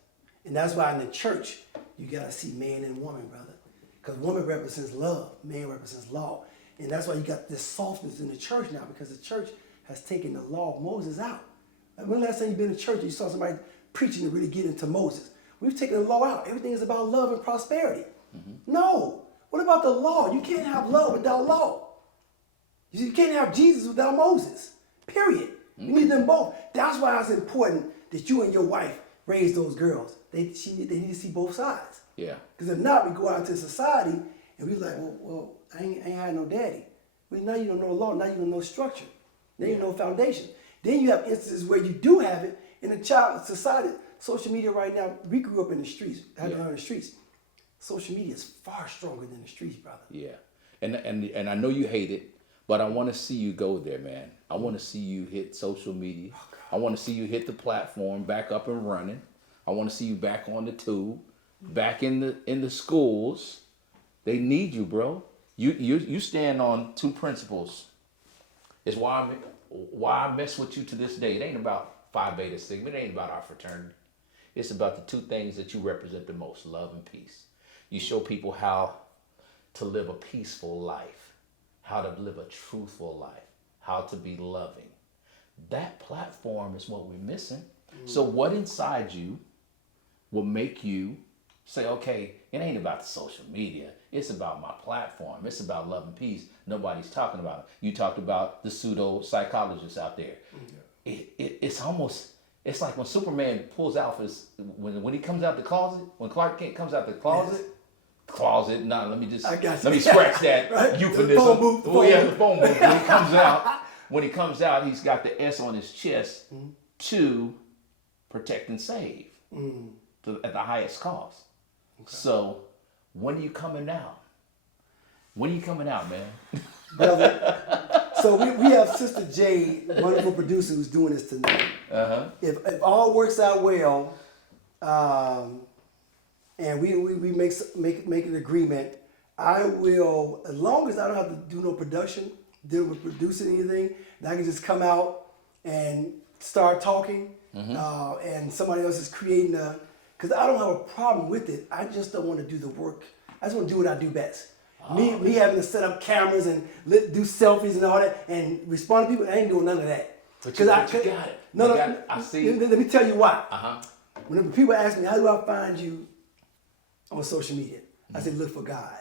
And that's why in the church, you got to see man and woman, brother. Because woman represents love, man represents law. And that's why you got this softness in the church now, because the church has taken the law of Moses out. Like, when the last time you've been in church and you saw somebody preaching to really get into Moses? We've taken the law out. Everything is about love and prosperity. No. What about the law? You can't have love without law. You can't have Jesus without Moses. Period. You need them both. That's why it's important that you and your wife raise those girls. They need to see both sides. Yeah. Because if not, we go out into society and we like, well, I ain't had no daddy. Well, now you don't know law. Now you don't know structure. Now you don't know foundation. Then you have instances where you do have it in a child society. Social media right now, we grew up in the streets, had to learn in the streets. Social media is far stronger than the streets, brother. Yeah. And I know you hate it, but I want to see you go there, man. I want to see you hit social media. I want to see you hit the platform, back up and running. I want to see you back on the tube, back in the schools. They need you, bro. You stand on 2 principles. It's why I mess with you to this day. It ain't about Phi Beta Sigma. It ain't about our fraternity. It's about the 2 things that you represent the most, love and peace. You show people how to live a peaceful life, how to live a truthful life, how to be loving. That platform is what we're missing. So what inside you will make you say, okay, it ain't about the social media. It's about my platform. It's about love and peace. Nobody's talking about it. You talked about the pseudo psychologists out there. It's like when Superman pulls out when he comes out the closet, when Clark Kent comes out the closet, let me scratch that right? euphemism. The phone booth. The phone booth. When he comes out, he's got the S on his chest to protect and save at the highest cost. Okay. So when are you coming out? When are you coming out, man? Brother, so we have Sister Jade, wonderful producer, who's doing this tonight. If all works out well, and we make an agreement, I will, as long as I don't have to do no production, deal with producing anything, and I can just come out and start talking, and somebody else is creating because I don't have a problem with it. I just don't want to do the work. I just want to do what I do best. Me having to set up cameras and do selfies and all that and respond to people, I ain't doing none of that. But you got it. No, I see. Let me tell you why. Whenever people ask me, how do I find you on social media? I say, look for God.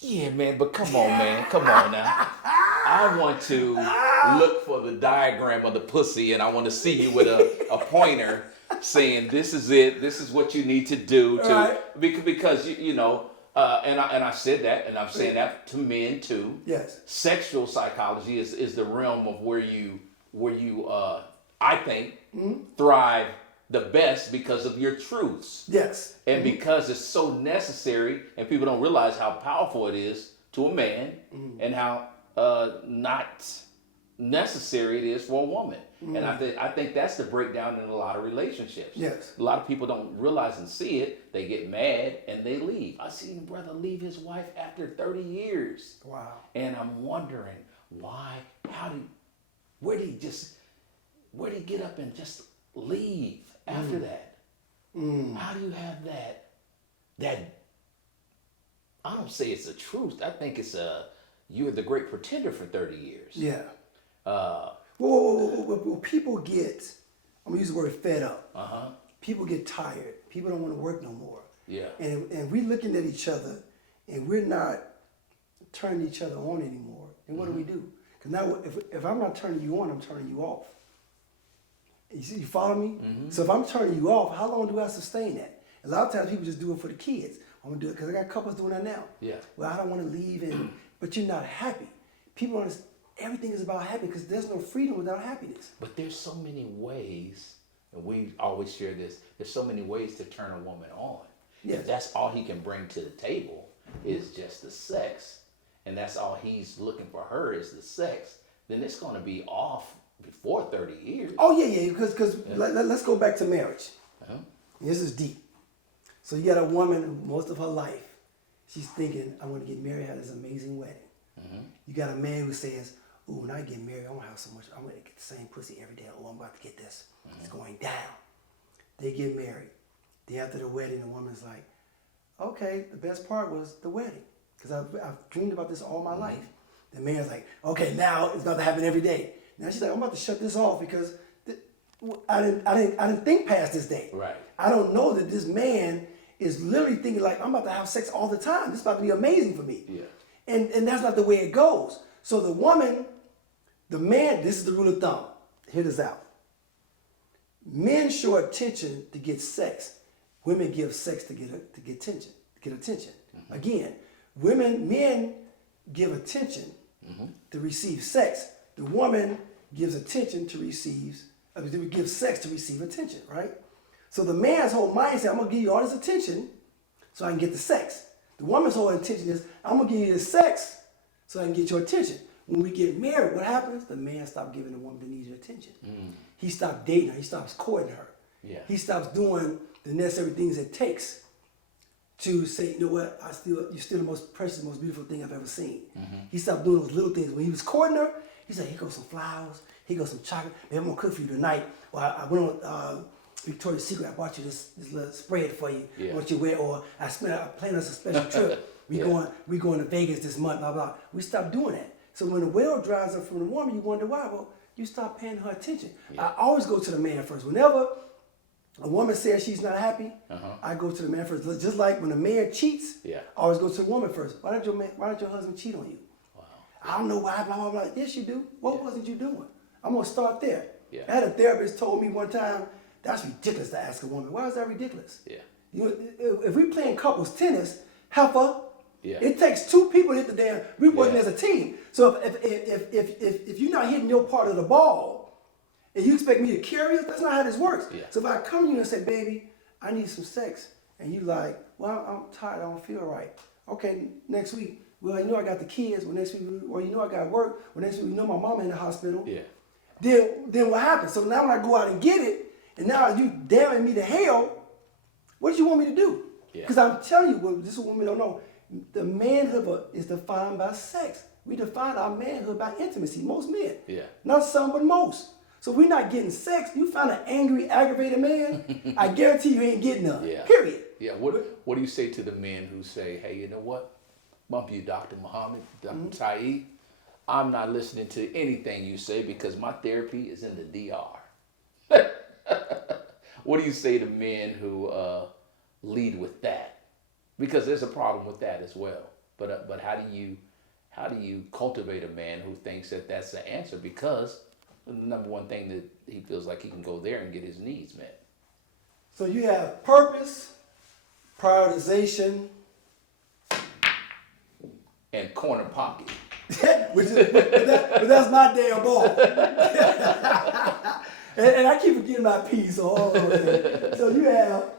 Yeah, man, but come on, man. Come on now. I want to look for the diagram of the pussy, and I want to see you with a pointer saying, this is it. This is what you need to do. Because you know, and I said that, and I'm saying that to men too. Yes. Sexual psychology is the realm of where you I think thrive the best because of your truths. Yes. And because it's so necessary, and people don't realize how powerful it is to a man, and how not necessary it is for a woman. And I think that's the breakdown in a lot of relationships. Yes. A lot of people don't realize and see it. They get mad and they leave. I seen a brother leave his wife after 30 years. Wow. And I'm wondering why, where did he get up and just leave after that? How do you have that, I don't say it's the truth. I think it's you're the great pretender for 30 years. Yeah. Well, people get, I'm gonna use the word fed up. People get tired. People don't want to work no more. Yeah. And we're looking at each other, and we're not turning each other on anymore. And what do we do? Because now, if I'm not turning you on, I'm turning you off. You follow me? So if I'm turning you off, how long do I sustain that? A lot of times people just do it for the kids. I'm gonna do it because I got couples doing that now. Yeah. Well, I don't want to leave, but you're not happy. People understand. Everything is about happiness because there's no freedom without happiness. But there's so many ways, and we always share this, there's so many ways to turn a woman on. Yes. If that's all he can bring to the table is just the sex, and that's all he's looking for her is the sex, then it's going to be off before 30 years. Oh, yeah, because let's go back to marriage. This is deep. So you got a woman who most of her life, she's thinking, I want to get married, have this amazing wedding. You got a man who says, ooh, when I get married, I'm going to have so much, I'm going to get the same pussy every day. Oh, I'm about to get this. It's going down. They get married. Day after the wedding, the woman's like, okay, the best part was the wedding. Because I've dreamed about this all my life. The man's like, okay, now it's about to happen every day. Now she's like, I'm about to shut this off because I didn't think past this day. Right. I don't know that this man is literally thinking like, I'm about to have sex all the time. This is about to be amazing for me. Yeah. And that's not the way it goes. So the woman, the man, this is the rule of thumb. Hear this out. Men show attention to get sex. Women give sex to get attention. Again, men give attention to receive sex. The woman gives attention to give sex to receive attention, right? So the man's whole mindset, I'm gonna give you all this attention so I can get the sex. The woman's whole intention is, I'm gonna give you the sex so I can get your attention. When we get married, what happens? The man stops giving the woman the needed attention. He stops dating her. He stops courting her. Yeah. He stops doing the necessary things it takes to say, you know what, you're still the most precious, most beautiful thing I've ever seen. He stopped doing those little things. When he was courting her, he said, here goes some flowers, here goes some chocolate. Baby, I'm gonna cook for you tonight. Or I went on Victoria's Secret, I bought you this little spread for you. Yeah. I want you to wear, or I planned us a special trip. We going to Vegas this month, blah, blah. We stopped doing that. So when the well dries up from the woman, you wonder why. Well, you stop paying her attention. Yeah. I always go to the man first. Whenever a woman says she's not happy, I go to the man first. Just like when a man cheats, I always go to the woman first. Why don't your husband cheat on you? Wow. I don't know why, blah, blah, blah. Yes, you do. What wasn't you doing? I'm going to start there. Yeah. I had a therapist told me one time, that's ridiculous to ask a woman. Why is that ridiculous? Yeah. You know, if we playing couples tennis, heifer, Yeah. it takes two people to hit the damn. We working as a team. So if you're not hitting your part of the ball, and you expect me to carry it, that's not how this works. Yeah. So if I come to you and say, baby, I need some sex, and you like, well, I'm tired, I don't feel right. Okay, next week, well, you know I got the kids. Well, next week, or you know I got work. Well, next week, you know my mama in the hospital. Yeah. Then what happens? So now when I go out and get it, and now you damning me to hell, what do you want me to do? Yeah. Because I'm telling you, well, this is what women don't know. The manhood is defined by sex. We define our manhood by intimacy, most men. Yeah. Not some, but most. So if we're not getting sex, you find an angry, aggravated man, I guarantee you ain't getting none. Yeah. Period. Yeah. What do you say to the men who say, hey, you know what? Bump you, Dr. Muhammad, Dr. Tiy-E. I'm not listening to anything you say because my therapy is in the DR. What do you say to men who lead with that? Because there's a problem with that as well. But how do you cultivate a man who thinks that that's the answer? Because the number one thing that he feels like he can go there and get his needs met. So you have purpose, prioritization, and corner pocket. but that's my damn ball. and I keep forgetting my P's. So you have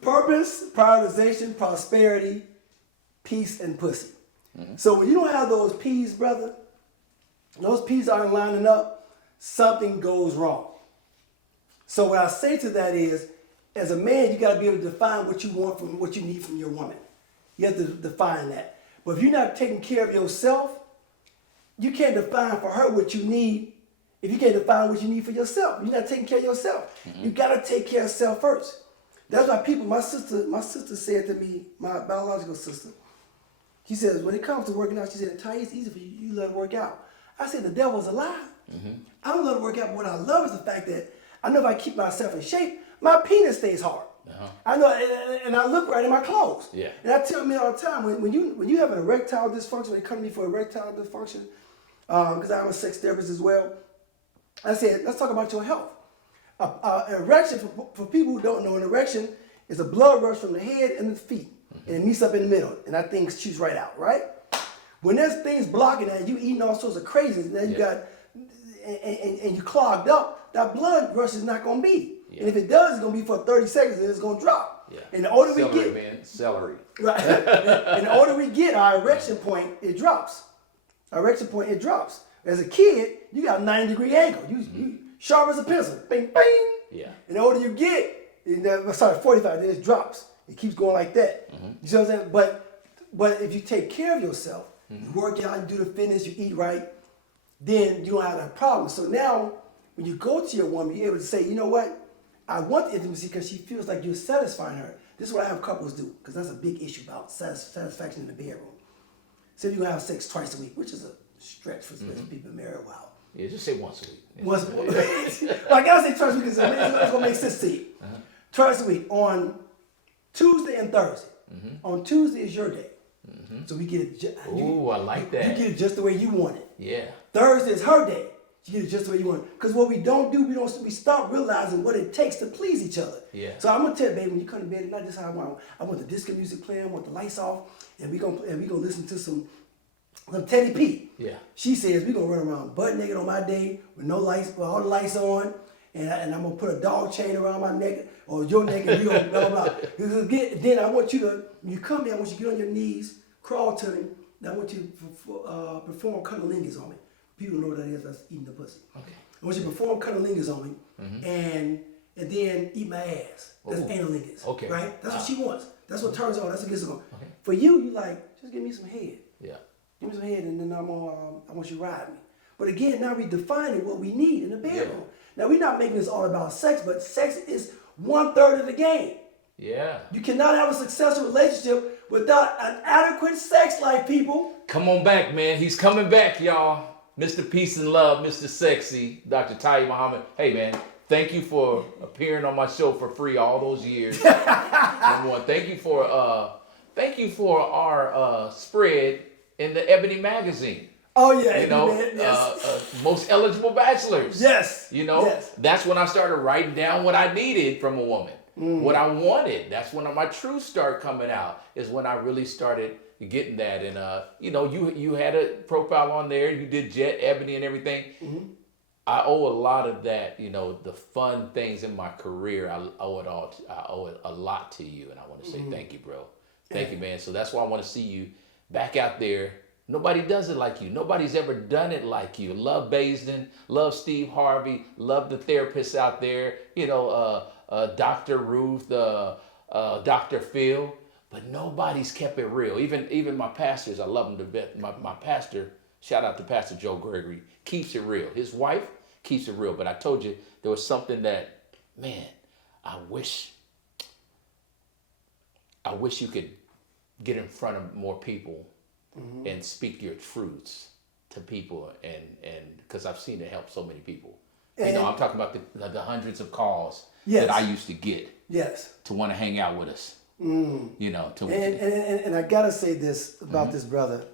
purpose, prioritization, prosperity, peace, and pussy. So when you don't have those P's, brother, those pieces aren't lining up, something goes wrong. So what I say to that is, as a man, you got to be able to define what you want from what you need from your woman. You have to define that. But if you're not taking care of yourself, you can't define for her what you need. If you can't define what you need for yourself, you're not taking care of yourself. You got to take care of self first. That's why people, my sister said to me, my biological sister, she says, when it comes to working out, she said, Tiy-E, it's easy for you. You let her work out. I said, the devil's a lie. I don't let her work out, but what I love is the fact that I know if I keep myself in shape, my penis stays hard. I know, and I look right in my clothes. Yeah. And I tell men all the time, when you have an erectile dysfunction, when they come to me for erectile dysfunction, because I'm a sex therapist as well, I said, let's talk about your health. Erection, for people who don't know, an erection is a blood rush from the head and the feet, and it meets up in the middle, and that thing shoots right out, right? When there's things blocking that, you eating all sorts of crazies, and then you got, and you clogged up, that blood rush is not going to be. Yeah. And if it does, it's going to be for 30 seconds, and it's going to drop. Yeah. And the older celery, we get, man, celery. Right? And the older we get, our erection point, it drops. Our erection point, it drops. As a kid, you got a 90-degree angle. You sharp as a pencil. Bing, bing. Yeah. And the older you get, 45, then it drops. It keeps going like that. You see what I'm saying? But if you take care of yourself, you work out, you do the fitness, you eat right, then you don't have that problem. So now, when you go to your woman, you're able to say, you know what? I want the intimacy because she feels like you're satisfying her. This is what I have couples do, because that's a big issue about satisfaction in the bedroom. Say you're going to have sex twice a week, which is a stretch for people married a while. Yeah, just say once a week. Once a week. Well, I got to say twice a week because it's going to make sense to you. Twice a week on Tuesday and Thursday. On Tuesday is your day. So we get it. Ooh, I like that. You get it just the way you want it. Yeah. Thursday is her day. You get it just the way you want it. Because what we don't do, we start realizing what it takes to please each other. Yeah. So I'm gonna tell you, baby, when you come to bed tonight, this is how I want. I want the disco music playing. I want the lights off, and we gonna listen to some Teddy P. Yeah. She says we gonna run around butt naked on my day with no lights, with all the lights on, and I'm gonna put a dog chain around my neck or your neck, and we gonna blah blah blah. Then I want you to, when you come here, I want you to get on your knees, crawl to me. Then I want you to perform cunnilingus on me. People know what that is. That's eating the pussy. Okay. I want you to perform cunnilingus on me, and then eat my ass. That's analingus. Okay. Right. That's what she wants. That's what turns on. That's what gets her going. Okay. For you like, just give me some head. Yeah. Give me some head, and then I want you to ride me. But again, now we're defining what we need in the bedroom. Yeah. Now we're not making this all about sex, but sex is 1/3 of the game. Yeah. You cannot have a successful relationship without an adequate sex life, people. Come on back, man. He's coming back, y'all. Mr. Peace and Love, Mr. Sexy, Dr. Tiy-E Muhammad. Hey, man, thank you for appearing on my show for free all those years. Number one, thank you for our spread in the Ebony magazine. Oh yeah, you know, most eligible bachelors. Yes. You know, that's when I started writing down what I needed from a woman, what I wanted. That's when my truth started coming out. Is when I really started getting that. And you know, you had a profile on there. You did Jet, Ebony, and everything. I owe a lot of that. You know, the fun things in my career. I owe it a lot to you, and I want to say thank you, bro. Thank you, man. So that's why I want to see you back out there. Nobody does it like you. Nobody's ever done it like you. Love Baisden, love Steve Harvey, love the therapists out there. You know, Dr. Ruth, Dr. Phil. But nobody's kept it real. Even my pastors, I love them to death. My pastor, shout out to Pastor Joe Gregory, keeps it real. His wife keeps it real. But I told you there was something that, man, I wish you could get in front of more people and speak your truths to people, and because I've seen it help so many people. And, you know, I'm talking about the hundreds of calls that I used to get to want to hang out with us. You know, and I gotta say this about this brother,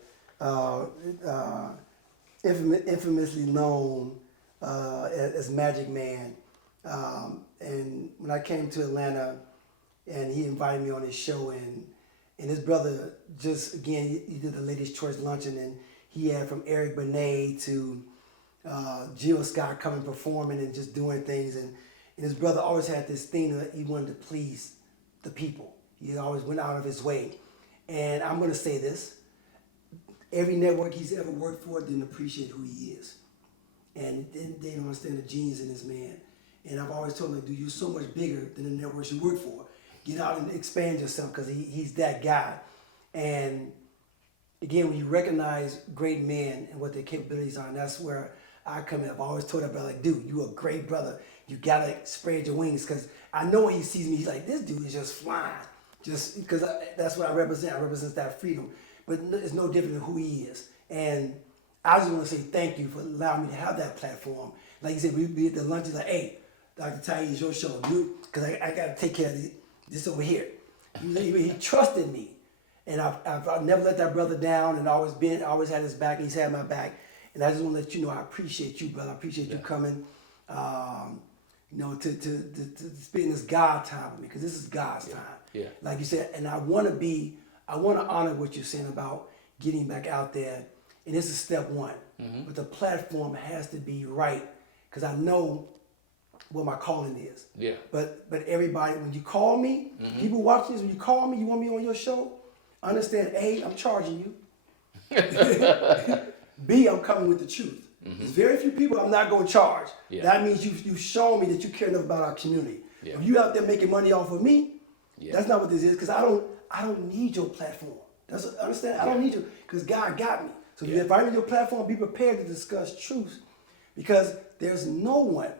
infamously known as Magic Man. And when I came to Atlanta, and he invited me on his show, and his brother just again he did the Ladies' Choice Luncheon, and he had from Eric Benet to Jill Scott coming performing and just doing things, and his brother always had this thing that he wanted to please the people. He always went out of his way. And I'm going to say this. every network he's ever worked for didn't appreciate who he is. And they don't understand the genius in this man. And I've always told him, dude, you're so much bigger than the networks you work for. Get out and expand yourself because he's that guy. And again, when you recognize great men and what their capabilities are, and that's where I come in. I've always told that brother, like, dude, you a great brother. You gotta spread your wings because I know when he sees me, he's like, this dude is just flying. Just because that's what I represent. I represent that freedom. But it's no different than who he is. And I just want to say thank you for allowing me to have that platform. Like you said, we'd be at the lunch, like, hey, Dr. Tiy-E, it's your show, dude, because I got to take care of this over here. He trusted me. And I've never let that brother down and always had his back. He's had my back. And I just want to let you know I appreciate you, brother. I appreciate you coming, to spend this God time with me because this is God's time. Yeah. Like you said, and I want to honor what you're saying about getting back out there. And this is step one. Mm-hmm. But the platform has to be right because I know what my calling is. Yeah. But everybody, when you call me, mm-hmm. people watching this, when you call me, you want me on your show, understand, A, I'm charging you. B, I'm coming with the truth. Mm-hmm. There's very few people I'm not going to charge. Yeah. That means you've shown me that you care enough about our community. Yeah. If you out there making money off of me, that's not what this is because I don't need your platform. Understand? I don't need you because God got me. So if I need your platform, be prepared to discuss truth because there's no one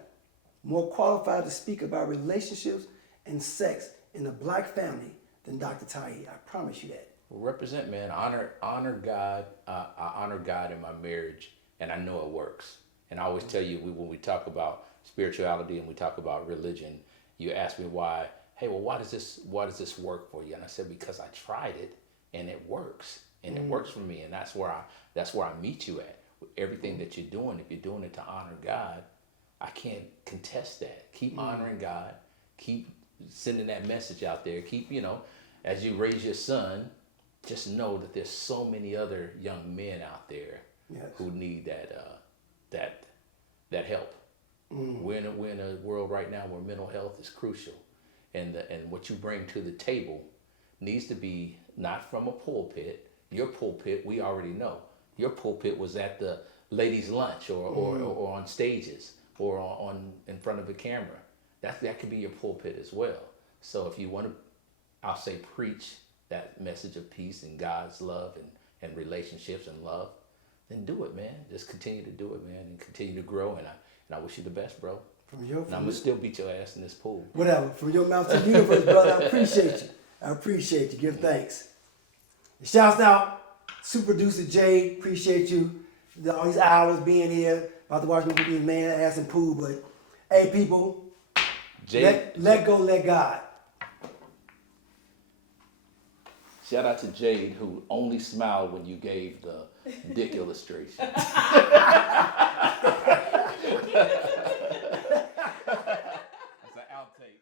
more qualified to speak about relationships and sex in a black family than Dr. Tiy-E. I promise you that. Well, represent, man. Honor God. I honor God in my marriage, and I know it works. And I always tell you, when we talk about spirituality and we talk about religion, you ask me why. Hey, well, why does this work for you? And I said because I tried it, and it works, and it works for me, and that's where I meet you at. With everything that you're doing, if you're doing it to honor God, I can't contest that. Keep honoring God. Keep sending that message out there. Keep, as you raise your son, just know that there's so many other young men out there who need that help. We're in a world right now where mental health is crucial, and what you bring to the table needs to be not from a pulpit. Your pulpit, we already know. Your pulpit was at the ladies' lunch or on stages or on in front of a camera. That could be your pulpit as well. So if you want to, I'll say, preach that message of peace and God's love and relationships and love, then do it, man. Just continue to do it, man, and continue to grow. And I wish you the best, bro. And I'm gonna still beat your ass in this pool. Whatever. From your mouth to the universe, brother. I appreciate you. Give thanks. And shouts out, super producer Jay. Appreciate you. All these hours being here. About to watch me with his man ass and pool, but hey, people, let go, let God. Shout out to Jade, who only smiled when you gave the dick illustration. That's an outtake.